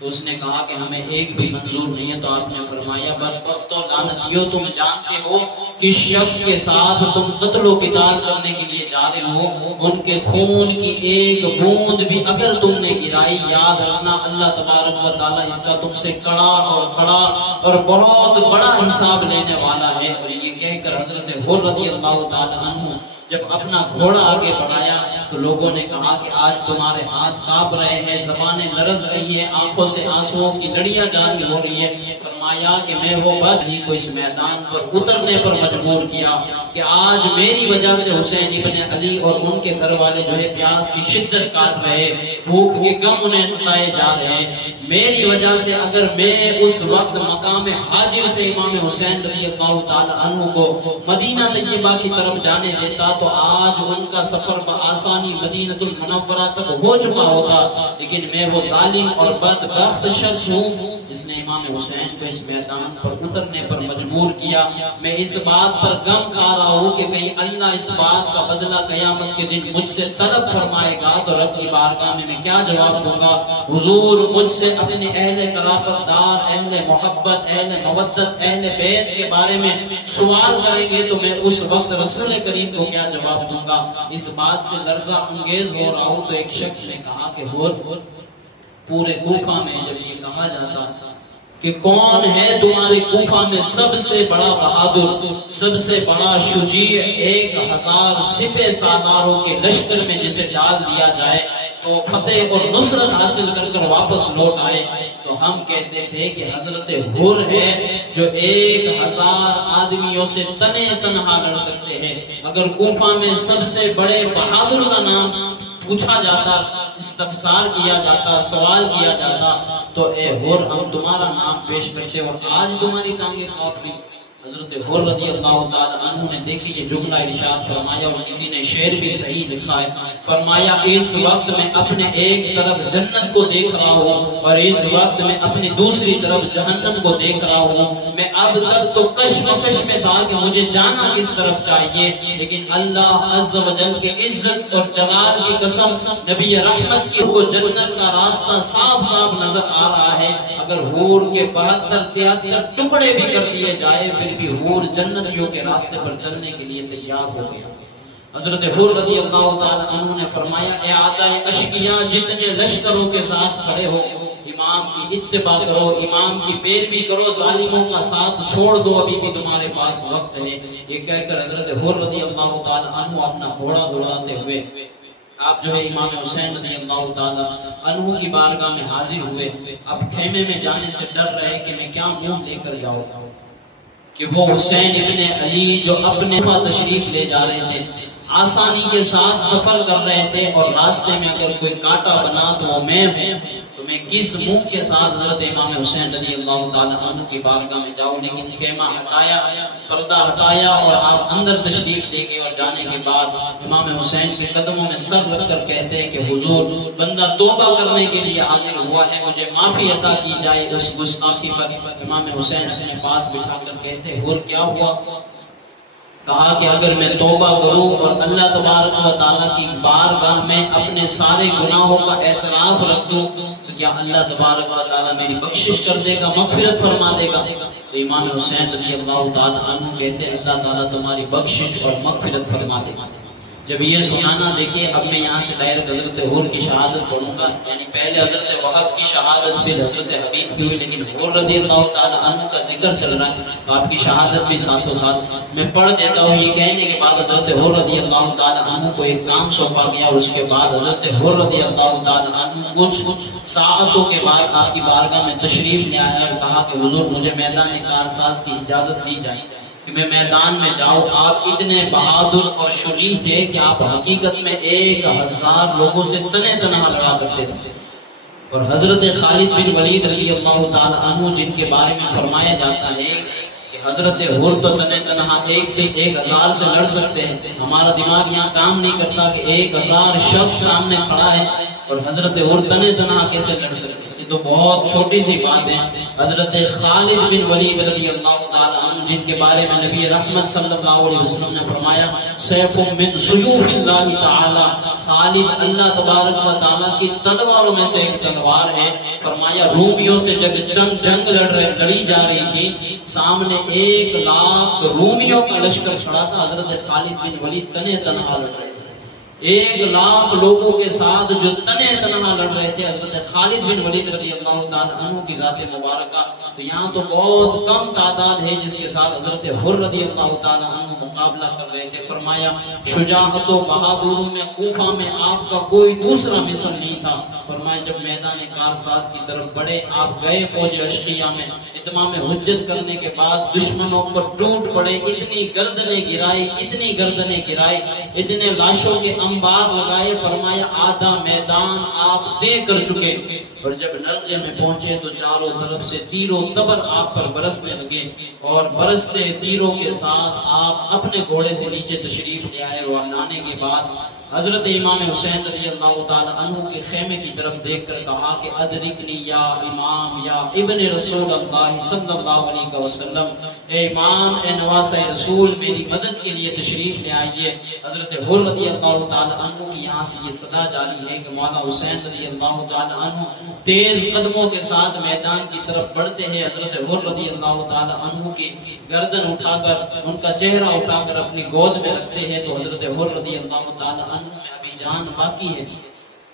تو اس نے کہا کہ ہمیں ایک بھی منظور نہیں ہے۔ تو آپ نے فرمایا بدبخت و لعنتیو، تم جانتے ہو کس شخص کے ساتھ تم قتل و قتال کرنے کے لیے جا رہے ہو، ان کے خون کی ایک بوند بھی اگر تم نے گرائی، یاد رکھنا اللہ تبارک و تعالی اس کا تم سے کڑا اور کھڑا اور بہت بڑا حساب لینے والا ہے۔ اور یہ کہہ کر حضرت حر رضی اللہ تعالی عنہ جب اپنا گھوڑا آگے بڑھایا تو لوگوں نے کہا کہ آج تمہارے ہاتھ کانپ رہے ہیں، زبانیں لرز رہی ہیں، آنکھوں سے آنسوؤں کی لڑیاں جاری ہو رہی ہیں۔ فرمایا کہ میں وہ بدبخت کو اس میدان پر اترنے پر مجبور کیا کہ آج میری وجہ سے حسین ابن علی اور ان کے گھر والے جو ہے پیاس کی شدت کاٹ رہے، بھوک کے غم انہیں ستائے جا رہے ہیں، میری وجہ سے اگر میں اس وقت مقام حاجر سے امام حسین رضی اللہ تعالی عنہ کو مدینہ طیبہ کی طرف جانے دیتا تو آج ان کا سفر بآسانی مدینہ المنورہ تک ہو چکا ہوتا، لیکن میں وہ ظالم اور بدبخت شخص ہوں جس نے امام حسین کو اس میدان پر اترنے پر مجبور کیا۔ میں اس بات پر غم کھا رہا ہوں کہ کہیں اللہ اس بات کا بدلہ قیامت کے دن مجھ سے طلب فرمائے گا تو رب کی بارگاہ میں کیا جواب دوں گا؟ حضور مجھ سے اپنے اہل قرابت دار، اہل محبت، اہل مودت، اہل بیت کے بارے میں سوال کریں گے تو میں اس وقت رسول کریم کو کیا جواب دوں گا؟ اس بات سے لرزہ انگیز ہو رہا ہوں تو ایک شخص نے کہا کہ پورے کوفہ میں جب یہ کہا جاتا کہ کون ہے تمہارے کوفہ میں سب سے بڑا بہادر، سب سے بڑا شجاع، 1000 سپہ سالاروں کے لشکر میں جسے ڈال دیا جائے تو فتح اور نصرت حاصل کر کر واپس لوٹ آئے، تو ہم کہتے تھے کہ حضرت حر ہے جو 1000 آدمیوں سے تنے تنہا لڑ سکتے ہیں۔ اگر کوفہ میں سب سے بڑے بہادر کا نام پوچھا جاتا، استفسار کیا جاتا، سوال کیا جاتا تو اے حر ہم تمہارا نام پیش کرتے اور آج تمہاری ٹانگیں کاٹ گئی۔ حضرت حر رضی اللہ تعالی عنہ نے دیکھی یہ جملہ ارشاد فرمایا اور کسی نے شعر بھی صحیح لکھا ہے، فرمایا اس وقت میں اپنے ایک طرف جنت کو دیکھ رہا ہوں اور اس وقت میں اپنی دوسری طرف جہنم کو دیکھ رہا ہوں، میں اب تک تو کشمکش میں تھا کہ مجھے جانا کس طرف چاہیے، لیکن اللہ عز و جل کے عزت اور جلال کی قسم نبی رحمت کی کو جنت کا راستہ صاف صاف نظر آ رہا ہے۔ اگر حور کے 72-73 ٹکڑے بھی کر دیے جائے پھر بھی حور جنتیوں کے راستے پر چلنے کے لیے تیار ہو گیا۔ حضرت حر رضی اللہ تعالی عنہ نے فرمایا اے اعدائے اشقیاء جتنے لشکروں کے ساتھ کھڑے ہو، امام کی اتباع کرو، امام کی پیروی کرو، ظالموں کا ساتھ چھوڑ دو، ابھی بھی تمہارے پاس وقت ہے۔ یہ کہہ کر حضرت حر رضی اللہ تعالی عنہ اپنا گھوڑا دوڑاتے ہوئے آپ جو ہے امام حسین رضی اللہ تعالی عنہ کی بارگاہ میں حاضر ہوئے۔ اب خیمے میں جانے سے ڈر رہے کہ میں کیا منہ لے کر جاؤں کہ وہ حسین ابن علی جو اپنے تشریف لے جا رہے تھے، آسانی کے ساتھ سفر کر رہے تھے اور راستے میں اگر کوئی کانٹا بنا تو وہ میں ہوں، تو میں کس منہ کے ساتھ حضرت امام حسین رضی اللہ تعالی عنہ کی بارگاہ میں جاؤں؟ لیکن خیمہ ہٹایا، پردہ ہٹایا اور آپ اندر تشریف لے گئے اور جانے کے بعد امام حسین کے قدموں میں سر رکھ کر کہتے ہیں کہ حضور بندہ توبہ کرنے کے لیے حاضر ہوا ہے، مجھے معافی عطا کی جائے اس گستاخی پر۔ امام حسین اپنے پاس بٹھا کر کہتے ہیں حر کیا ہوا؟ کہا کہ اگر میں توبہ کروں اور اللہ تبارک و تعالیٰ کی بارگاہ میں اپنے سارے گناہوں کا اعتراف رکھ دوں تو کیا اللہ تبارک و تعالیٰ میری بخشش کر دے گا، مغفرت فرما دے گا؟ تو امام حسین رضی اللہ تعالیٰ عنہ کہتے ہیں اللہ تعالیٰ تمہاری بخشش اور مغفرت فرما دے گا۔ جب یہ سنانا دیکھیے اب میں یہاں سے ڈائریکٹ حضرت حر کی شہادت پڑھوں گا، یعنی پہلے حضرت وہب کی شہادت پھر حضرت حبیب کی ہوئی، لیکن حر رضی اللہ تعالی عنہ کا ذکر چل رہا ہے تو آپ کی شہادت بھی ساتھوں ساتھ میں پڑھ دیتا ہوں۔ یہ کہنے کے بعد حضرت حر رضی اللہ تعالی عنہ کو ایک کام سونپا گیا اور اس کے بعد حضرت حر رضی اللہ تعالی عنہ کچھ ساعتوں کے بعد آپ کی بارگاہ میں تشریف لے آئے اور کہا کہ حضور مجھے میدان کارساز کی اجازت دی جائے کہ میں میدان میں جاؤں۔ آپ اتنے بہادر اور شجاع تھے کہ آپ حقیقت میں 1000 لوگوں سے تنے تنہا لڑا کرتے تھے، اور حضرت خالد بن ولید رضی اللہ تعالی عنہ جن کے بارے میں فرمایا جاتا ہے کہ حضرت حر تو تنہا ایک سے 1000 سے لڑ سکتے ہیں، ہمارا دماغ یہاں کام نہیں کرتا کہ 1000 شخص سامنے کھڑا ہے اور حضرت حر تنہا کیسے لڑ سکتے ہیں، یہ تو بہت چھوٹی سی بات ہے۔ حضرت خالد بن ولید رضی اللہ تعالی عنہ جن کے بارے میں نبی رحمت صلی اللہ علیہ وسلم نے فرمایا سیف من سیوف اللہ تعالی، خالد اللہ تبارک و تعالی کی تلواروں میں سے ایک تلوار ہے۔ فرمایا رومیوں سے جنگ لڑی جا رہی تھی، سامنے 1,00,000 رومیوں کا لشکر کھڑا تھا، حضرت خالد بن ولید تنہا لڑ رہے تھے۔ 1,00,000 لوگوں کے ساتھ جو تنہا لڑ رہے تھے حضرت خالد بن ولید رضی اللہ تعالی عنہ کی ذات مبارکہ، تو یہاں تو بہت کم تعداد ہے جس کے ساتھ حضرت حر رضی اللہ تعالی عنہ مقابلہ کر رہے تھے۔ فرمایا شجاعت و بہادری میں کوفہ میں آپ کا کوئی دوسرا مثل نہیں تھا۔ فرمایا جب میدان کارساز کی طرف بڑھے آپ گئے فوج اشقیہ میں، اتمام حجت کرنے کے بعد دشمنوں پر ٹوٹ پڑے، اتنی گردنیں گرائی، اتنے لاشوں کے انبار لگائے۔ فرمایا آدھا میدان آپ طے کر چکے، اور جب نرجے میں پہنچے تو چاروں طرف سے تیروں تبر آپ پر برسنے لگے، اور برستے تیروں کے ساتھ آپ اپنے گھوڑے سے نیچے تشریف لے آئے، اور لانے کے بعد حضرت امام حسین رضی اللہ تعالی عنہ کے خیمے کی طرف دیکھ کر کہا کہ ادرکنی یا امام یا ابن رسول اللہ صلی اللہ علیہ وسلم، اے امام اے نواسہ رسول میری مدد کے لیے تشریف لے آئیے۔ حضرت حر رضی اللہ تعالی عنہ کی یہاں سے یہ صدا جاری ہے کہ مولا حسین رضی اللہ تعالی عنہ تیز قدموں کے ساتھ میدان کی طرف بڑھتے ہیں، حضرت حر رضی اللہ تعالی عنہ کی گردن اٹھا کر ان کا چہرہ اٹھا کر اپنی گود میں رکھتے ہیں، تو حضرت حر رضی اللہ تعالی عنہ میں ابھی جان باقی ہے،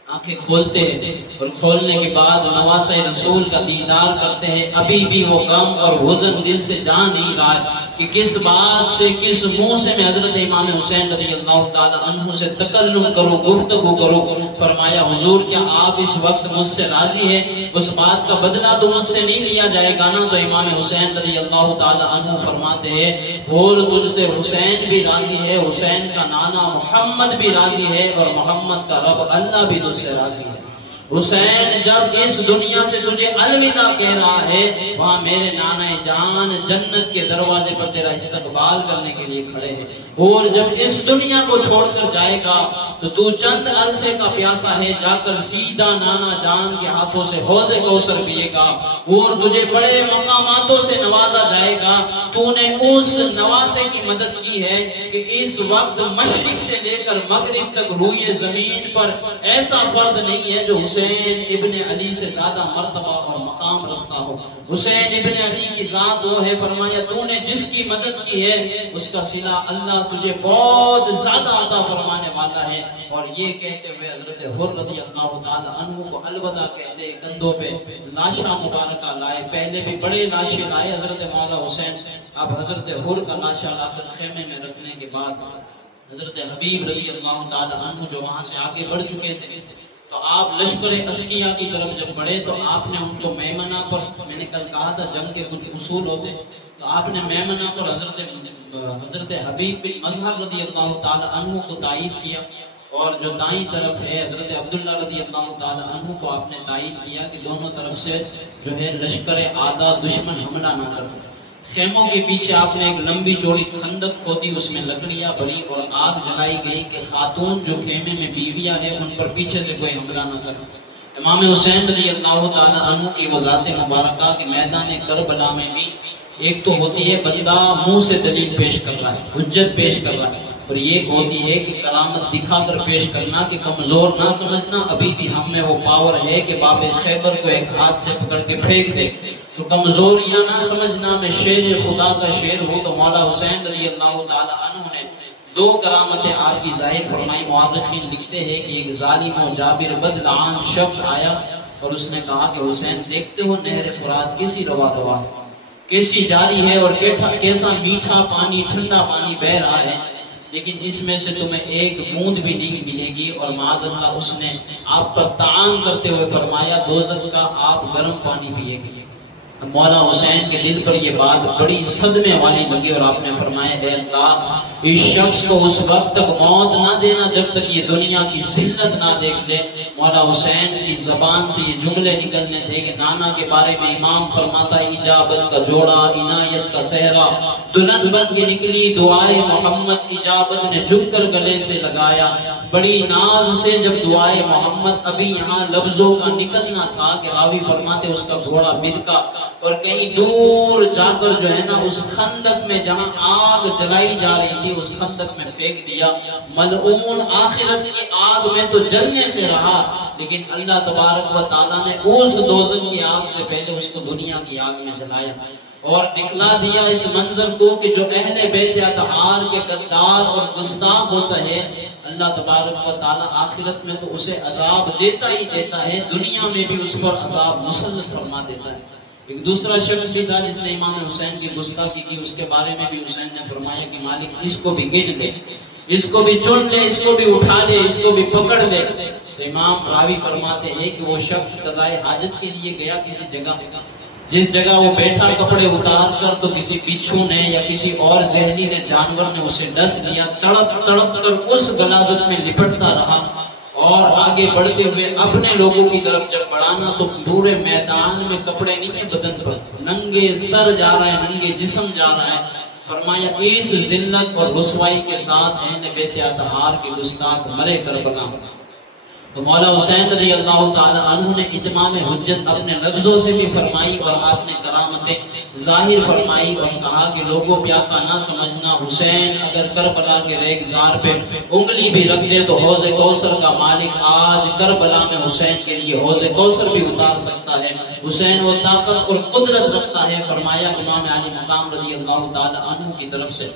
آنکھیں کھولتے ہیں اور کھولنے کے بعد نواسہ رسول کا دیدار کرتے ہیں۔ ابھی بھی وہ غم اور حزن دل سے جان نہیں رہا ہے کہ کس بات سے، کس منہ سے میں حضرت امام حسین رضی اللہ تعالی عنہ سے تکلم کروں، گفتگو کروں۔ فرمایا حضور کیا آپ اس وقت مجھ سے راضی ہیں؟ اس بات کا بدلہ تو مجھ سے نہیں لیا جائے گا نا؟ تو امام حسین رضی اللہ تعالی عنہ فرماتے ہیں اور تجھ سے حسین بھی راضی ہے، حسین کا نانا محمد بھی راضی ہے، اور محمد کا رب اللہ بھی تجھ سے راضی ہے۔ حسین جب اس دنیا سے تجھے الوداع کہہ رہا ہے، وہاں میرے نانا جان جنت کے دروازے پر تیرا استقبال کرنے کے لیے کھڑے ہیں، اور جب اس دنیا کو چھوڑ کر جائے گا تو چند عرصے کا پیاسا ہے، جا کر سیدھا نانا جان کے ہاتھوں سے حوض کوثر پیے گا، اور تجھے بڑے مقاماتوں سے نوازا جائے گا۔ تو نے اس نواسے کی مدد کی ہے کہ اس وقت مشرق سے لے کر مغرب تک روئے زمین پر ایسا فرد نہیں ہے جو حسین ابن علی سے زیادہ مرتبہ اور مقام رکھتا ہو۔ حسین ابن علی کی ذات وہ ہے، فرمایا تو نے جس کی مدد کی ہے اس کا صلہ اللہ تجھے بہت زیادہ عطا فرمانے والا ہے۔ اور یہ کہتے ہوئے حضرت حر رضی اللہ تعالی عنہ کو الوداع کہتے کندھوں پہ لاشاں مبارکہ لائے، پہلے بھی بڑے لاشیں لائے حضرت مولا حسین، اب حضرت حر کا لاشا لا کر خیمے میں رکھنے کے بعد حضرت حبیب رضی اللہ تعالی عنہ جو وہاں سے آگے بڑھ چکے تھے، تو آپ لشکر اشقیہ کی طرف جب بڑھے تو آپ نے ان کو میمنہ پر، میں نے کل کہا تھا جنگ کے کچھ اصول ہوتے، تو آپ نے میمنہ پر حضرت حبیب بن مظہر رضی اللہ تعالی عنہ کو تائید کیا، اور جو دائیں طرف ہے حضرت عبداللہ رضی اللہ تعالی عنہ کو آپ نے تائید کیا کہ دونوں طرف سے جو ہے لشکر آدھا دشمن حملہ نہ کرے۔ خیموں کے پیچھے آپ نے ایک لمبی چوڑی خندق کھودی، اس میں لکڑیاں بھری اور آگ جلائی گئی کہ خاتون جو خیمے میں بیویاں ہیں ان پر پیچھے سے کوئی حملہ نہ کرے۔ امام حسین رضی اللہ تعالی عنہ کی وہ ذات مبارکہ کے میدان کربلا میں بھی ایک تو ہوتی ہے بندہ منہ سے دلیل پیش کر رہا ہے، حجت پیش کر رہا ہے، اور یہ ہوتی ہے کہ کرامت دکھا کر پیش کرنا، کہ کمزور نہ سمجھنا۔ ابھی بھی ہم میں وہ پاور ہے کہ باب خیبر کو ایک ہاتھ سے پکڑ کے پھینک دے، تو کمزوریاں نہ سمجھنا۔ میں شیر خدا کا شیر ہوں، تو مولا حسین رضی اللہ تعالی عنہ نے دو کرامتیں آپ کی ظاہر فرمائی۔ مورخین لکھتے ہیں کہ ایک ظالم و جابر بدلعان شخص آیا اور اس نے کہا کہ حسین دیکھتے ہو نہر فرات کیسی روا دوا، کیسی جاری ہے، اور کیسا میٹھا پانی، ٹھنڈا پانی بہ رہا ہے، لیکن اس میں سے تمہیں ایک بوند بھی نہیں ملے گی۔ اور معاذ اللہ اس نے آپ پر تعان کرتے ہوئے فرمایا دوزخ کا آپ گرم پانی پیے گے۔ مولا حسین کے دل پر یہ بات بڑی صدمے والی لگی اور آپ نے فرمایا اے اللہ اس شخص کو اس وقت تک موت نہ دینا جب تک یہ دنیا کی ذلت نہ دیکھ لے۔ مولا حسین کی زبان سے یہ جملے نکلنے تھے کہ نانا کے بارے میں امام فرماتا ہے اجابت کا جوڑا عنایت کا صحرا، دلہن بن کے نکلی دعائے محمد، اجابت نے جھک کر گلے سے لگایا، بڑی ناز سے جب دعائے محمد ابھی یہاں لفظوں کا نکلنا تھا کہ راوی فرماتے اس کا گھوڑا بدکا اور کہیں دور جا کر جو ہے نا اس خندق میں جہاں آگ جلائی جا رہی تھی اس خندق میں پھینک دیا۔ ملعون آخرت کی آگ میں تو جلنے سے رہا، لیکن اللہ تبارک و تعالیٰ نے اس دوزخ کی آگ سے پہلے اس کو دنیا کی آگ میں جلایا اور دکھلا دیا اس منظر کو کہ جو اہل بیت اطہار کے غدار اور گستاخ ہوتا ہے، اللہ تبارک و تعالیٰ آخرت میں تو اسے عذاب دیتا ہی دیتا ہے، دنیا میں بھی اس پر عذاب مسلط فرما دیتا ہے۔ ایک دوسرا شخص بھی تھا جس نے امام حسین کی گستاخی کی، اس کے بارے میں بھی حسین نے فرمایا کہ مالک اس کو بھی گن لے، اس کو بھی چن لے، اس کو بھی اٹھا لے، اس کو بھی پکڑ لے۔ تو امام راوی فرماتے ہیں کہ وہ شخص قضائے حاجت کے لیے گیا کسی جگہ، جس جگہ وہ بیٹھا کپڑے اتار کر تو کسی بچھو نے یا کسی اور زہریلے جانور نے اسے ڈس لیا، تڑپ تڑپ کر اس غلاظت میں لپٹتا رہا اور آگے بڑھتے ہوئے اپنے لوگوں کی طرف جب بڑھانا تو پورے میدان میں کپڑے نہیں تھے بدن پر، ننگے سر جا رہا ہے، ننگے جسم جا رہا ہے۔ فرمایا اس ذلت اور رسوائی کے ساتھ اہل بیت اطہار کے گستاخ مرے کربلا۔ تو مولا حسین رضی اللہ تعالی عنہ نے اتمام حجت اپنے لفظوں سے بھی فرمائی اور آپ نے کرامتیں ظاہر فرمائی اور کہا کہ لوگوں پیاسا نہ سمجھنا، حسین اگر کربلا کے ریگزار پہ انگلی بھی رکھ دے تو حوض کوثر کا مالک آج کربلا میں حسین کے لیے حوض کوثر بھی اتار سکتا ہے، حسین وہ طاقت اور قدرت رکھتا ہے۔ فرمایا امام علی مقام رضی اللہ تعالی عنہ کی طرف سے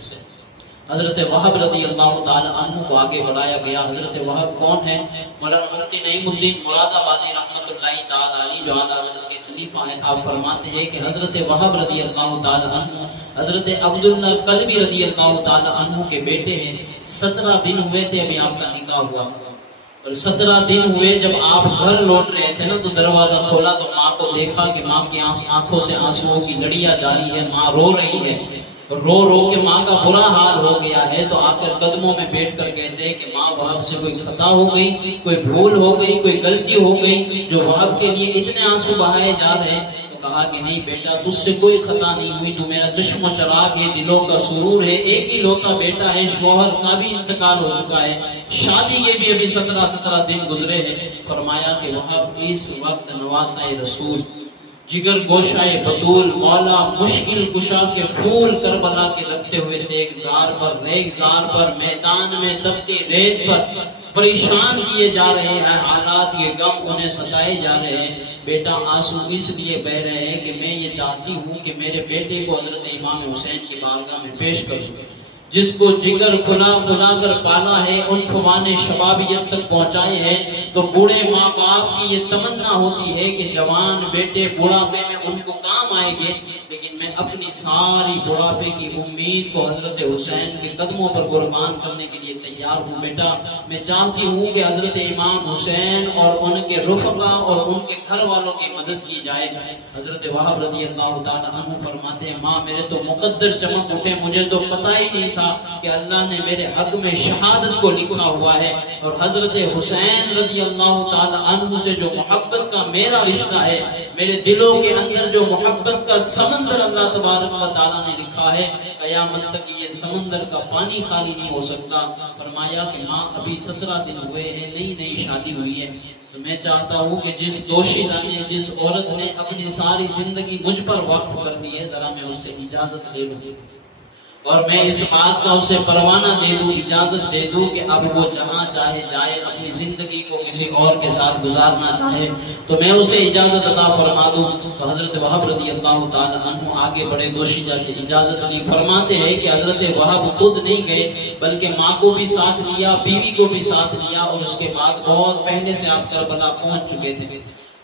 حضرت وہب رضی اللہ تعالی عنہ کو آگے بڑھایا گیا۔ حضرت وہب کون ہے؟ مولانا مفتی نعیم الدین مراد آبادی رحمۃ اللہ تعالی علیہ جو اعلیٰ حضرت کے خلیفہ ہیں، آپ فرماتے ہیں کہ حضرت وہب رضی اللہ تعالی عنہ حضرت عبداللہ قلبی رضی اللہ تعالی عنہ کے بیٹے ہیں۔ 17 دن ہوئے تھے ابھی آپ کا نکاح ہوا اور 17 دن ہوئے جب آپ گھر لوٹ رہے تھے نا تو دروازہ کھولا تو ماں کو دیکھا کہ ماں کی آنکھوں سے آنسوؤں کی لڑیاں جاری ہے، ماں رو رہی ہے، رو رو کے ماں کا برا حال ہو گیا ہے۔ تو آ کر قدموں میں بیٹھ کر کہتے ہیں کہ ماں وہب سے کوئی خطا ہو گئی، کوئی بھول ہو گئی، کوئی غلطی ہو گئی جو وہب کے لیے اتنے آنسو بہائے جا رہے ہیں؟ تو کہا کہ نہیں بیٹا تجھ سے کوئی خطا نہیں ہوئی، تو میرا چشم و چراغ ہے، دلوں کا سرور ہے، ایک ہی لوتا بیٹا ہے، شوہر کا بھی انتقال ہو چکا ہے، شادی کے بھی ابھی 17 دن گزرے ہیں۔ فرمایا کہ وہب اس وقت نواسۂ رسول، جگر گوشائے بطول، مولا مشکل کشا کے پھول کربلا کے لگتے ہوئے ریگزار پر میدان میں تپتی ریت پر پریشان کیے جا رہے ہیں، حالات یہ غم انہیں ستائے جا رہے ہیں۔ بیٹا آنسو اس لیے بہ رہے ہیں کہ میں یہ چاہتی ہوں کہ میرے بیٹے کو حضرت امام حسین کی بارگاہ میں پیش کروں، جس کو جگر کھلا کر پالا ہے، عنفوان شبابیت تک پہنچائے ہیں۔ تو بوڑھے ماں باپ کی یہ تمنا ہوتی ہے کہ جوان بیٹے بڑھاپے میں ان کو کام آئیں گے، لیکن میں اپنی ساری بڑھاپے کی امید کو حضرت حسین کے قدموں پر قربان کرنے کے لیے تیار ہوں۔ بیٹا میں چاہتی ہوں کہ حضرت امام حسین اور ان کے رفقا اور ان کے گھر والوں کی مدد کی جائے۔ حضرت وہب رضی اللہ تعالی عنہ فرماتے ہیں ماں میرے تو مقدر چمک اٹھے، مجھے تو پتہ ہی نہیں تھا کہ اللہ نے میرے حق میں شہادت کو لکھا ہوا ہے، اور حضرت حسین رضی اللہ تعالی عنہ سے جو محبت کا میرا رشتہ ہے، میرے دلوں کے اندر جو محبت کا سمندر اللہ تبارک و تعالیٰ نے لکھا ہے، قیامت تک یہ سمندر کا پانی خالی نہیں ہو سکتا۔ فرمایا کہ ماں ابھی 17 دن ہوئے ہیں، نئی شادی ہوئی ہے، تو میں چاہتا ہوں کہ جس دوشیزہ نے، جس عورت نے اپنی ساری زندگی مجھ پر وقف کر دی ہے، ذرا میں اس سے اجازت لے لوں اور میں اس بات کا اسے پروانہ دے دوں، اجازت دے دوں کہ اب وہ جہاں چاہے جائے، اپنی زندگی کو کسی اور کے ساتھ گزارنا چاہے تو میں اسے اجازت عطا فرما دوں۔ تو حضرت وہب رضی اللہ تعالی عنہ آگے بڑے دوشیزہ سے اجازت لی۔ فرماتے ہیں کہ حضرت وہب خود نہیں گئے بلکہ ماں کو بھی ساتھ لیا، بیوی کو بھی ساتھ لیا، اور اس کے بعد بہت پہلے سے آپ کربلا پہنچ چکے تھے۔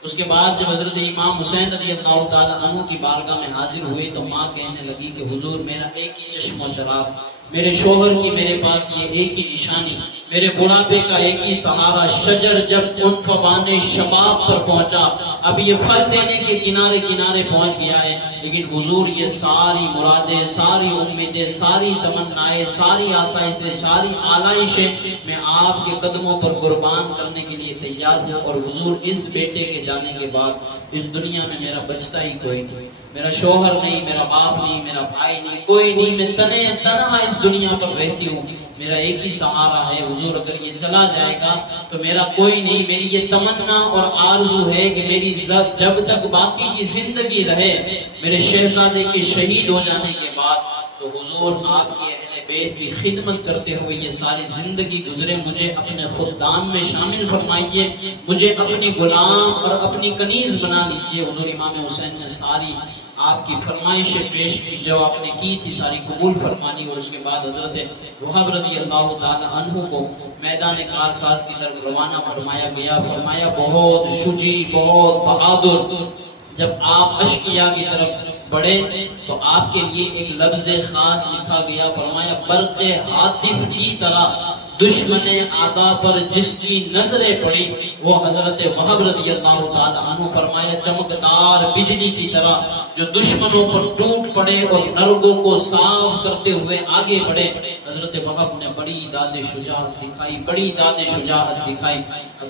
اس کے بعد جب حضرت امام حسین رضی اللہ تعالی عنہ کی بارگاہ میں حاضر ہوئے تو ماں کہنے لگی کہ حضور میرا ایک ہی چشم و چراغ، میرے شوہر کی میرے پاس یہ ایک ہی نشانی، میرے بڑھاپے کا ایک ہی سہارا، شجر جب عنفوان شباب پر پہنچا، اب یہ پھل دینے کے کنارے کنارے پہنچ گیا ہے، لیکن حضور یہ ساری مرادیں، ساری امیدیں، ساری تمنائیں، ساری آسائشیں، ساری آلائشیں میں آپ کے قدموں پر قربان کرنے کے لیے تیار ہوں، اور حضور اس بیٹے کے جانے کے بعد اس دنیا میں میرا بچتا ہی کوئی نہیں، میرا شوہر نہیں، میرا باپ نہیں، میرا بھائی نہیں، کوئی نہیں، میں تنہا اس دنیا پر رہتی ہوں، میرا ایک ہی سہارا ہے حضور، اگر یہ چلا جائے گا تو میرا کوئی نہیں، میری یہ تمنا اور آرزو ہے کہ میری جب تک باقی کی زندگی رہے، میرے شہزادے کے شہید ہو جانے کے بعد تو حضور آپ کی اہل بیت کی خدمت کرتے ہوئے یہ ساری زندگی گزرے، مجھے اپنے خدام میں شامل فرمائیے، مجھے اپنی غلام اور اپنی کنیز بنا لیجیے۔ حضور امام حسین نے ساری آپ کی فرمائشیں پیش کی، جو آپ نے کی تھی ساری قبول فرمانی، اور اس کے بعد حضرت وہب رضی اللہ تعالی عنہ کو میدان کارساز کی طرف روانہ فرمایا گیا، فرمایا بہت شجاع، بہت بہادر، جب آپ اشقیاء کی طرف بڑھے تو آپ کے لیے ایک لفظ خاص لکھا گیا، فرمایا برق ہاتف کی طرح دشمن آقا پر جس کی نظریں پڑی وہ حضرت وہب رضی اللہ تعالی عنہ، فرمایا چمکدار بجلی کی طرح جو دشمنوں پر ٹوٹ پڑے اور نرگوں کو صاف کرتے ہوئے آگے بڑھے۔ حضرت وہب نے بڑی داد شجاعت دکھائی، بڑی داد شجاعت دکھائی۔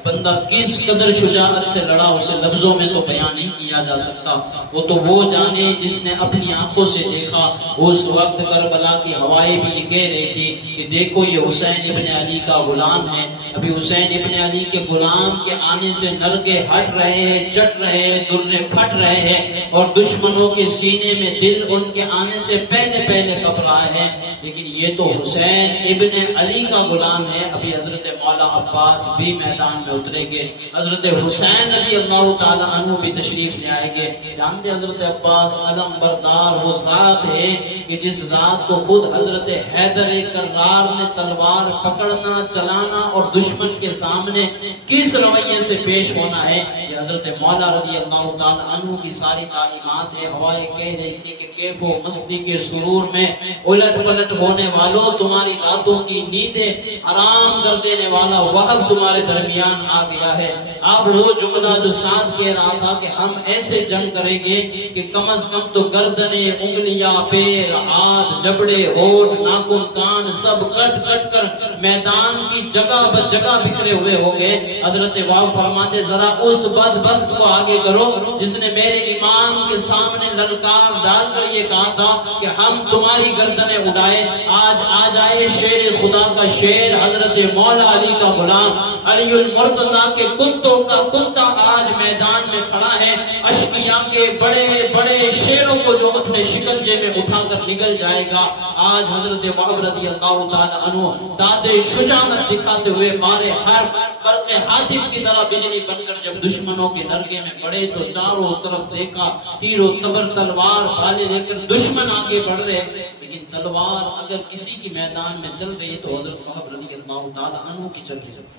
بندہ کس قدر شجاعت سے لڑا اسے لفظوں میں تو بیان نہیں کیا جا سکتا، وہ جانے جس نے اپنی آنکھوں سے دیکھا۔ اس وقت کربلا کی ہوائیں بھی یہ کہہ رہی تھی کہ دیکھو یہ حسین ابن علی کا غلام ہے، ابھی حسین ابن علی کے غلام کے آنے سے نرگے ہٹ رہے ہیں، چٹ رہے ہیں، درے پھٹ رہے ہیں، اور دشمنوں کے سینے میں دل ان کے آنے سے پہلے پہلے کپ رہا ہے، لیکن یہ تو حسین ابن علی کا غلام ہے۔ ابھی حضرت مولا عباس بھی میدان میں اترے گے، حضرت حسین رضی اللہ تعالی عنہ بھی تشریف لے آئے گے۔ جانتے حضرت عباس علم بردار وہ ذات ہے کہ جس ذات کو خود حضرت حیدر کرار نے تلوار پکڑنا، چلانا اور دشمن کے سامنے کس رویے سے پیش ہونا ہے، یہ حضرت مولا رضی اللہ تعالی عنہ کی ساری تعلیمات ہے۔ ہوائیں کہہ رہی تھی کہ کیف و مستی کے سرور میں الٹ پلٹ ہونے والوں، تمہاری راتوں کی نیندیں حرام کر دینے والا وقت تمہارے درمیان آ گیا ہے۔ اب وہ جملہ جو ساتھ کہہ رہا تھا کہ ہم ایسے جنگ کریں گے کہ کم از کم تو گردنیں، انگلیاں، پیر، ہاتھ، جبڑے، ہونٹ، ناخن، کان سب کٹ کٹ کر میدان کی جگہ پر جگہ بکھرے ہوئے ہو گئے۔ حضرت وہب فرماتے ذرا اس بدبخت کو آگے کرو جس نے میرے امام کے سامنے للکار ڈال کر یہ کہا تھا کہ ہم تمہاری گردنیں اڑائے۔ آج آ جائے شیر خدا کا شیر، حضرت مولا علی کا غلام، علی المرتضیٰ کے کتوں کا کتا آج میدان میں کھڑا ہے۔ اشقیاء کے بڑے بڑے شیروں کو جو اپنے شکنجے میں اٹھا کر نکل جائے گا، آج حضرت وہب رضی اللہ تعالی عنہ داد شجاعت دکھاتے ہوئے مارے ہر برق ہاتف کی طرح بجلی بن کر جب دشمنوں کے نرگے میں پڑے تو چاروں طرف دیکھا، تیر و تبر تلوار بھالے لے کر دشمن آگے بڑھ رہے، لیکن تلوار اگر کسی کی میدان میں چل رہی تو حضرت وہب رضی اللہ تعالی عنہ کی چل رہی۔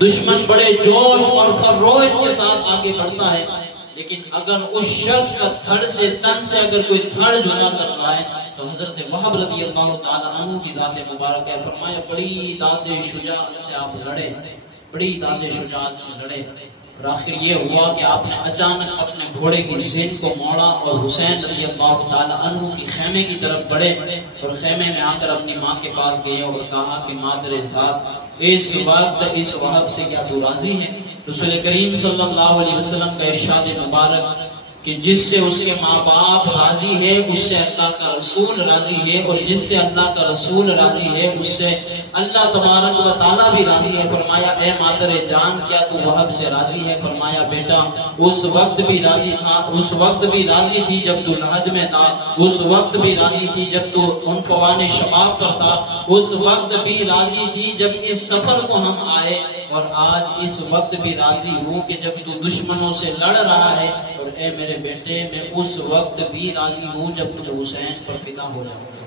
دشمن بڑے جوش اور خروش کے ساتھ آگے بڑھتا ہے، لیکن اگر اس شخص کا دھڑ سے تن سے اگر کوئی دھڑ جدا کر رہا ہے تو حضرت وہب رضی اللہ تعالی عنہ کی ذات مبارک ہے، فرمایا بڑی داد شجاعت سے آپ لڑے، بڑی داد شجاعت سے لڑے، اور آخر یہ ہوا کہ آپ نے اچانک اپنے گھوڑے کی زین کو موڑا اور حسین رضی اللہ تعالی عنہ کی خیمے کی طرف بڑھے، اور خیمے میں آ کر اپنی ماں کے پاس گئے اور کہا کہ مادر ذات اس وقت اس وہب سے کیا تو راضی ہے؟ رسول کریم صلی اللہ علیہ وسلم کا ارشاد مبارک کہ جس سے اس کے ماں باپ راضی ہے اس سے اللہ کا رسول راضی ہے، اور جس سے اللہ کا رسول راضی ہے اس سے اللہ تبارک و تعالیٰ بھی راضی ہے۔ فرمایا اے مادر جان کیا تو وہب سے راضی ہے؟ فرمایا بیٹا اس وقت بھی راضی تھا، اس وقت بھی راضی تھی جب تو لحد میں تھا، اس وقت بھی راضی تھی جب تو عنفوان شباب پر تھا، اس وقت بھی راضی تھی جب اس سفر کو ہم آئے، اور آج اس وقت بھی راضی ہوں کہ جب تو دشمنوں سے لڑ رہا ہے، اور اے میرے بیٹے میں اس وقت بھی راضی ہوں جب مجھے حسین پر فدا ہو جاؤں گا۔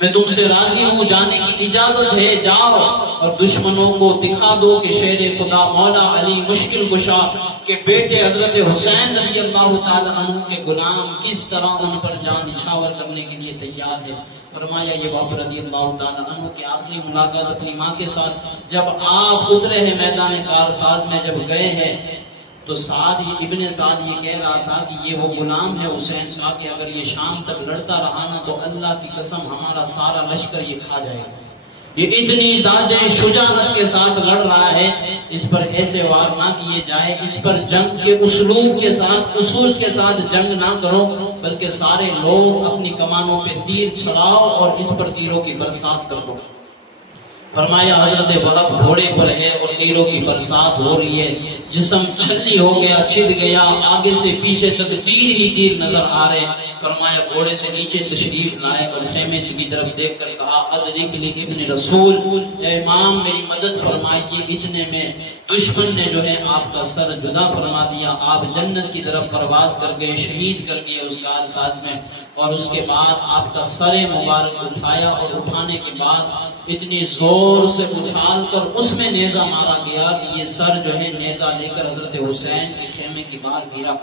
میں تم سے راضی ہوں، جانے کی اجازت ہے، جاؤ اور دشمنوں کو دکھا دو کہ شیر خدا مولا علی مشکل کشا کے بیٹے حضرت حسین رضی اللہ تعالی عنہ کے غلام کس طرح ان پر جان نچھاور کرنے کے لیے تیار ہے۔ فرمایا یہ بابر رضی اللہ تعالی عنہ کی آخری ملاقات اپنی ماں کے ساتھ جب آپ اترے ہیں میدان کارساز میں، جب گئے ہیں تو ابن سعد یہ کہہ رہا تھا کہ یہ وہ غلام ہے حسین کا کہ اگر یہ شام تک لڑتا رہا نا تو اللہ کی قسم ہمارا سارا لشکر یہ کھا جائے گا۔ یہ اتنی دادیں شجاعت کے ساتھ لڑ رہا ہے، اس پر ایسے وار نہ کیے جائے، اس پر جنگ کے اسلوب کے ساتھ اصول کے ساتھ جنگ نہ کرو، بلکہ سارے لوگ اپنی کمانوں پہ تیر چڑھاؤ اور اس پر تیروں کی برسات کر دو۔ فرمایا حضرت وہب گھوڑے پر ہے اور تیروں کی برسات ہو رہی ہے، جسم چھلی ہو گیا، چھد گیا، آگے سے پیچھے تک تیر ہی تیر نظر آ رہے۔ فرمایا گھوڑے سے نیچے تشریف لائے اور خیمے کی طرف دیکھ کر کہا ادرک لی ابن رسول، اے امام میری مدد فرمائیے۔ اتنے میں دشمن نے جو ہے آپ کا سر جدا فرما دیا، آپ جنت کی طرف پرواز کر گئے، شہید کر گئے اس کارساز میں، اور اس کے بعد آپ کا سر مبارک اٹھایا اور اٹھانے کے بعد اتنی زور سے اچھال کر اس میں نیزہ مارا گیا کہ یہ سر جو ہے نیزہ لے کر حضرت حسین کے خیمے کے باہر گرا۔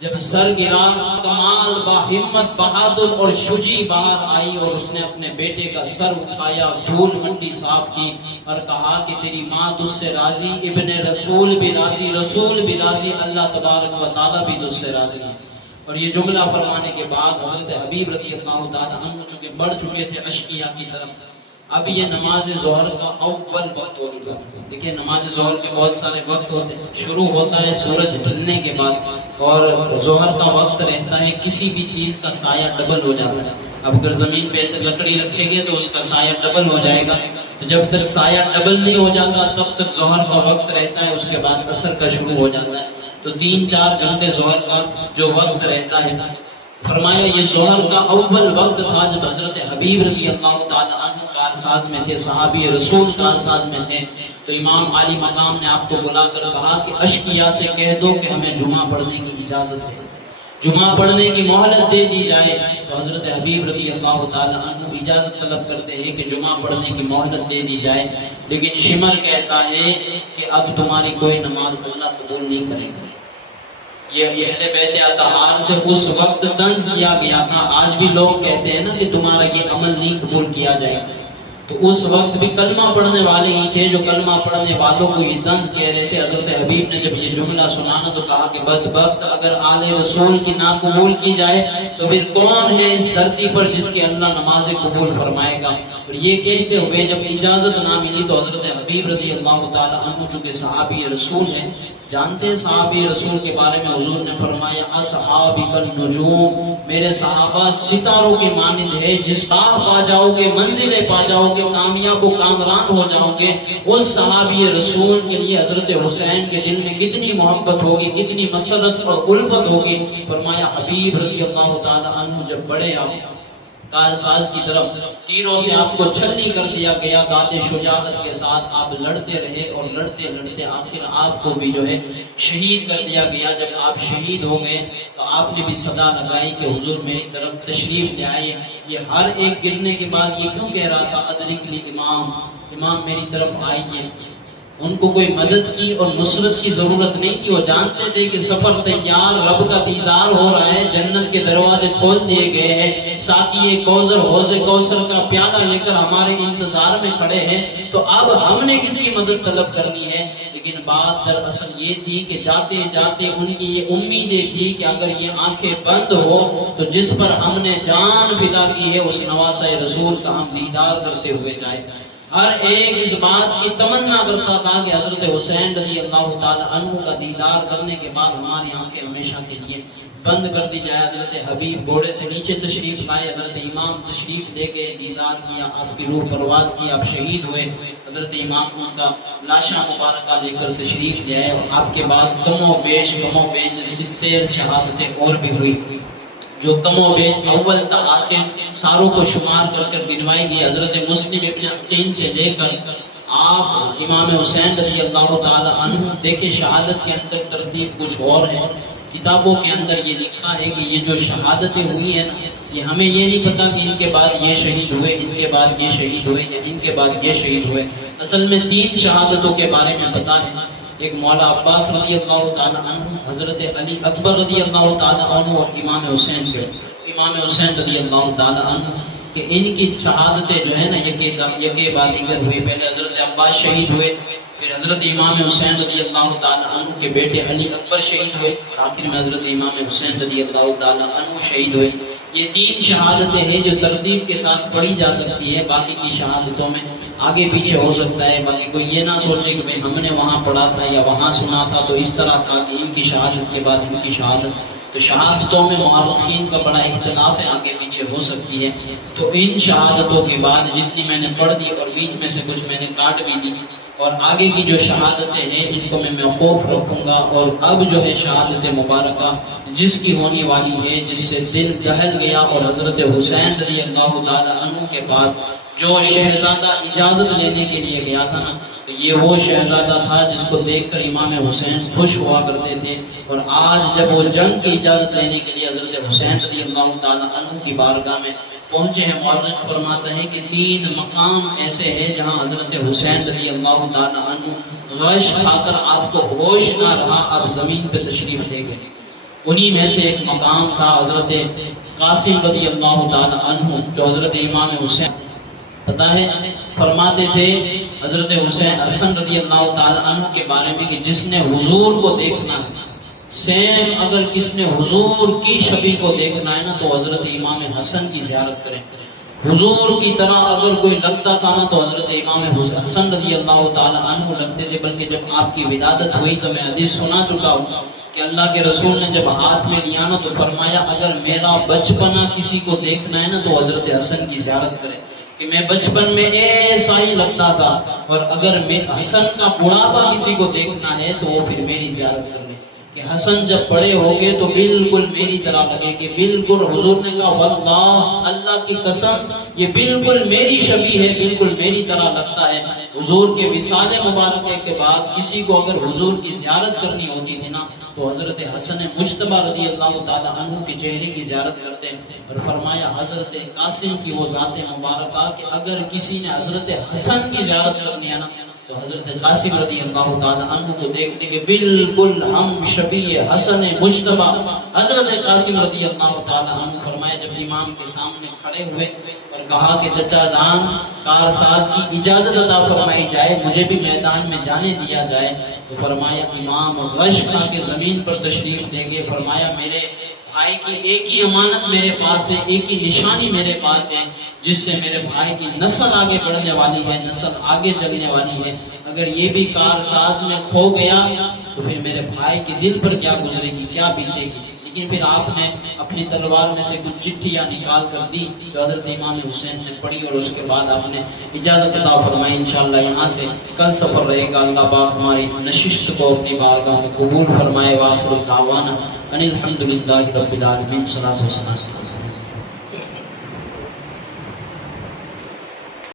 جب سر گرا، کمال با ہمت بہادر اور شجاع باہر آئی اور اس نے اپنے بیٹے کا سر اٹھایا، دھول مٹی صاف کی اور کہا کہ تیری ماں تجھ سے راضی، ابن رسول بھی راضی، رسول بھی راضی، اللہ تبارک و تعالیٰ بھی تجھ سے راضی۔ اور یہ جملہ فرمانے کے بعد حضرت حبیب رضی اللہ تعالیٰ عنہ چونکہ بڑھ چکے تھے اشقیاء کی طرف، اب یہ نماز ظہر کا اول وقت ہو چکا تھا۔ دیکھیں نماز ظہر کے بہت سارے وقت ہوتے ہیں، شروع ہوتا ہے سورج ڈھلنے کے بعد اور ظہر کا وقت رہتا ہے، کسی بھی چیز کا سایہ ڈبل ہو جاتا ہے۔ اب اگر زمین پہ ایسے لکڑی رکھیں گے تو اس کا سایہ ڈبل ہو جائے گا، جب تک سایہ ڈبل نہیں ہو جاتا تب تک ظہر کا وقت رہتا ہے، اس کے بعد عصر کا شروع ہو جاتا ہے، تو 3-4 گھنٹے ظہر کا جو وقت رہتا ہے۔ فرمایا یہ ظہر کا اول وقت تھا جب حضرت حبیب رضی اللہ تعالی عنہ کارساز میں تھے، صحابی رسول کارساز میں تھے، تو امام علی مقام نے آپ کو بلا کر کہا کہ اشقیاء سے کہہ دو کہ ہمیں جمعہ پڑھنے کی اجازت ہے، جمعہ پڑھنے کی مہلت دے دی جائے۔ تو حضرت حبیب رضی اللہ تعالی عنہ اجازت طلب کرتے ہیں کہ جمعہ پڑھنے کی مہلت دے دی جائے، لیکن شمر کہتا ہے کہ اب تمہاری کوئی نماز اللہ قبول نہیں کرے گا۔ یہ اہل بیت اطہار سے اس وقت طنز کیا گیا تھا، آج بھی لوگ کہتے ہیں نا کہ تمہارا یہ عمل نہیں قبول کیا جائے گا، تو اس وقت بھی کلمہ پڑھنے والے ہی تھے جو کلمہ پڑھنے والوں کو یہ طنز کہہ رہے تھے۔ حضرت حبیب نے جب یہ جملہ سنانا تو کہا کہ بدبخت، اگر آل رسول کی نہ قبول کی جائے تو پھر کون ہے اس دھرتی پر جس کی اللہ نماز قبول فرمائے گا۔ اور یہ کہتے ہوئے جب اجازت نہ ملی تو حضرت حبیب رضی اللہ تعالی عنہ چونکہ صحابی رسول ہیں، جانتے ہیں صحابی رسول کے بارے میں حضور نے فرمایا اصحابی النجوم، میرے صحابہ ستاروں کے مانند ہے، جس راہ پا جاؤ گے، منزلیں پا جاؤ گے، کامیاب و کامران ہو جاؤ گے۔ اس صحابی رسول کے لیے حضرت حسین کے دل میں کتنی محبت ہوگی، کتنی مسرت اور الفت ہوگی۔ فرمایا حبیب رضی اللہ تعالی عنہ جب بڑے آپ کارساز کی طرف، تیروں سے آپ کو چھلنی کر دیا گیا، داد شجاعت کے ساتھ آپ لڑتے رہے اور لڑتے لڑتے آخر آپ کو بھی جو ہے شہید کر دیا گیا۔ جب آپ شہید ہو گئے تو آپ نے بھی صدا لگائی کہ حضور میری طرف تشریف لے آئے۔ یہ ہر ایک گرنے کے بعد یہ کیوں کہہ رہا تھا ادرک لی امام، امام میری طرف آئیے۔ ان کو کوئی مدد کی اور نصرت کی ضرورت نہیں تھی، وہ جانتے تھے کہ سفر تیار، رب کا دیدار ہو رہا ہے، جنت کے دروازے کھول دیے گئے ہیں، ساقی کوثر حوض کوثر کا پیالہ لے کر ہمارے انتظار میں کھڑے ہیں، تو اب ہم نے کس کی مدد طلب کرنی ہے۔ لیکن بات دراصل یہ تھی کہ جاتے جاتے ان کی یہ امیدیں تھی کہ اگر یہ آنکھیں بند ہو تو جس پر ہم نے جان فدا کی ہے اس نواسہ رسول کا ہم دیدار کرتے ہوئے جائیں۔ ہر ایک اس بات کی تمنا کرتا تھا کہ حضرت حسین رضی اللہ تعالی عنہ کا دیدار کرنے کے بعد ہماری آنکھیں ہمیشہ کے لیے بند کر دی جائے۔ حضرت حبیب گھوڑے سے نیچے تشریف لائے، حضرت امام تشریف لے کے دیدار کیا، آپ کی روح پرواز کی، آپ شہید ہوئے۔ حضرت امام ان کا لاشا مبارکہ لے کر تشریف لے آئے اور آپ کے بعد کم و بیش 70 شہادتیں اور بھی ہوئی، جو کم و بیش اول تا آخر ساروں کو شمار کر کر گنوائی گئی۔ حضرت مسلم ابن عقیل سے لے کر آپ امام حسین رضی اللہ تعالی عنہ، دیکھیں شہادت کے اندر ترتیب کچھ اور ہے کتابوں کے اندر یہ لکھا ہے کہ یہ جو شہادتیں ہوئی ہیں نا، یہ ہمیں یہ نہیں پتا کہ ان کے بعد یہ شہید ہوئے، ان کے بعد یہ شہید ہوئے، یا ان کے بعد یہ شہید ہوئے۔ اصل میں 3 شہادتوں کے بارے میں پتا ہے۔ ایک مولا عباس رضی اللہ تعالی عنہ، حضرت علی اکبر رضی اللہ تعالی عنہ اور امام حسین سے، امام حسین رضی اللہ تعالی عنہ کہ ان کی شہادتیں جو ہے نا یکے بعد دیگر ہوئی۔ پہلے حضرت عباس شہید ہوئے، پھر حضرت امام حسین رضی اللہ تعالی عنہ کے بیٹے علی اکبر شہید ہوئے، اور آخر میں حضرت امام حسین رضی اللہ تعالی عنہ شہید ہوئے۔ یہ 3 شہادتیں ہیں جو ترتیب کے ساتھ پڑھی جا سکتی ہے، باقی کی شہادتوں میں آگے پیچھے ہو سکتا ہے۔ باقی کوئی یہ نہ سوچے کہ بھئی ہم نے وہاں پڑھا تھا یا وہاں سنا تھا تو اس طرح تھا کہ ان کی شہادت کے بعد ان کی شہادت۔ تو شہادتوں میں مورخین کا بڑا اختلاف ہے، آگے پیچھے ہو سکتی ہے۔ تو ان شہادتوں کے بعد جتنی میں نے پڑھ دی اور بیچ میں سے کچھ میں نے کاٹ بھی دی، اور آگے کی جو شہادتیں ہیں ان کو میں موقوف رکھوں گا۔ اور اب جو ہے شہادت مبارکہ جس کی ہونے والی ہے، جس سے دل دہل گیا، اور حضرت حسین رضی اللہ تعالی عنہ کے بعد جو شہزادہ اجازت لینے کے لیے گیا تھا نا، تو یہ وہ شہزادہ تھا جس کو دیکھ کر امام حسین خوش ہوا کرتے تھے۔ اور آج جب وہ جنگ کی اجازت لینے کے لیے حضرت حسین رضی اللہ تعالی عنہ کی بارگاہ میں پہنچے ہیں، مورخ فرماتا ہے کہ 3 مقام ایسے ہیں جہاں حضرت حسین رضی اللہ تعالی عنہ غش کھا کر آپ کو ہوش نہ رہا، آپ زمین پہ تشریف لے گئے۔ انہی میں سے ایک مقام تھا حضرت قاسم رضی اللہ تعالی عنہ، جو حضرت امام حسین پتا ہے فرماتے تھے حضرت حسن رضی اللہ تعالی عنہ کے بارے میں کہ جس نے حضور کو دیکھنا ہے، سیم اگر کس نے حضور کی شبیہ کو دیکھنا ہے نا، تو حضرت امام حسن کی زیارت کریں۔ حضور کی طرح اگر کوئی لگتا تھا نا تو حضرت امام حسن رضی اللہ تعالی عنہ لگتے تھے۔ بلکہ جب آپ کی ولادت ہوئی تو میں حدیث سنا چکا ہوں کہ اللہ کے رسول نے جب ہاتھ میں لیا نا تو فرمایا اگر میرا بچپنا کسی کو دیکھنا ہے نا تو حضرت حسن کی زیارت کرے، کہ میں بچپن میں ایسا ہی لگتا تھا، اور اگر میں حسن کا بڑھاپا کسی کو دیکھنا ہے تو وہ پھر میری زیارت کر لے، کہ حسن جب بڑے ہوگے تو بالکل میری طرح لگے کہ بالکل حضور نے کہا واللہ اللہ کی قسم یہ بالکل میری شبیہ ہے، بالکل میری طرح لگتا ہے۔ حضور کے وصال مبارکہ کے بعد کسی کو اگر حضور کی زیارت کرنی ہوتی تھی نا تو حضرت حسن مجتبی رضی اللہ تعالی عنہ کے چہرے کی زیارت کرتے، اور فرمایا حضرت قاسم کی وہ ذات مبارکہ کہ اگر کسی نے حضرت حسن کی زیارت کرنی ہے نا تو حضرت قاسم رضی اللہ تعالی عنہ کو دیکھتے کہ بالکل ہم شبیہ حسن مجتبی حضرت قاسم رضی اللہ تعالی عنہ۔ فرمایا جب امام کے سامنے کھڑے ہوئے اور کہا کہ چچا جان کارساز کی اجازت عطا فرمائی جائے، مجھے بھی میدان میں جانے دیا جائے، تو فرمایا امام غش کھا کے زمین پر تشریف لے گئے۔ فرمایا میرے بھائی کی ایک ہی امانت میرے پاس ہے، ایک ہی نشانی میرے پاس ہے جس سے میرے بھائی کی نسل آگے بڑھنے والی ہے، نسل آگے چلنے والی ہے۔ اگر یہ بھی کارساز میں کھو گیا تو پھر میرے بھائی کے دل پر کیا گزرے گی، کیا بیتے گی۔ لیکن پھر آپ نے اپنی تلوار میں سے کچھ چٹھیاں نکال کر دی جو حضرت امام حسین نے پڑھی، اور اس کے بعد آپ نے اجازت عطا فرمائی۔ انشاءاللہ یہاں سے کل سفر رہے گا۔ اللہ پاک ہماری اس نشست کو اپنی بارگاہ میں قبول فرمائے۔ وآخر دعوانا ان الحمدللہ رب العالمین۔ صلاۃ و سلام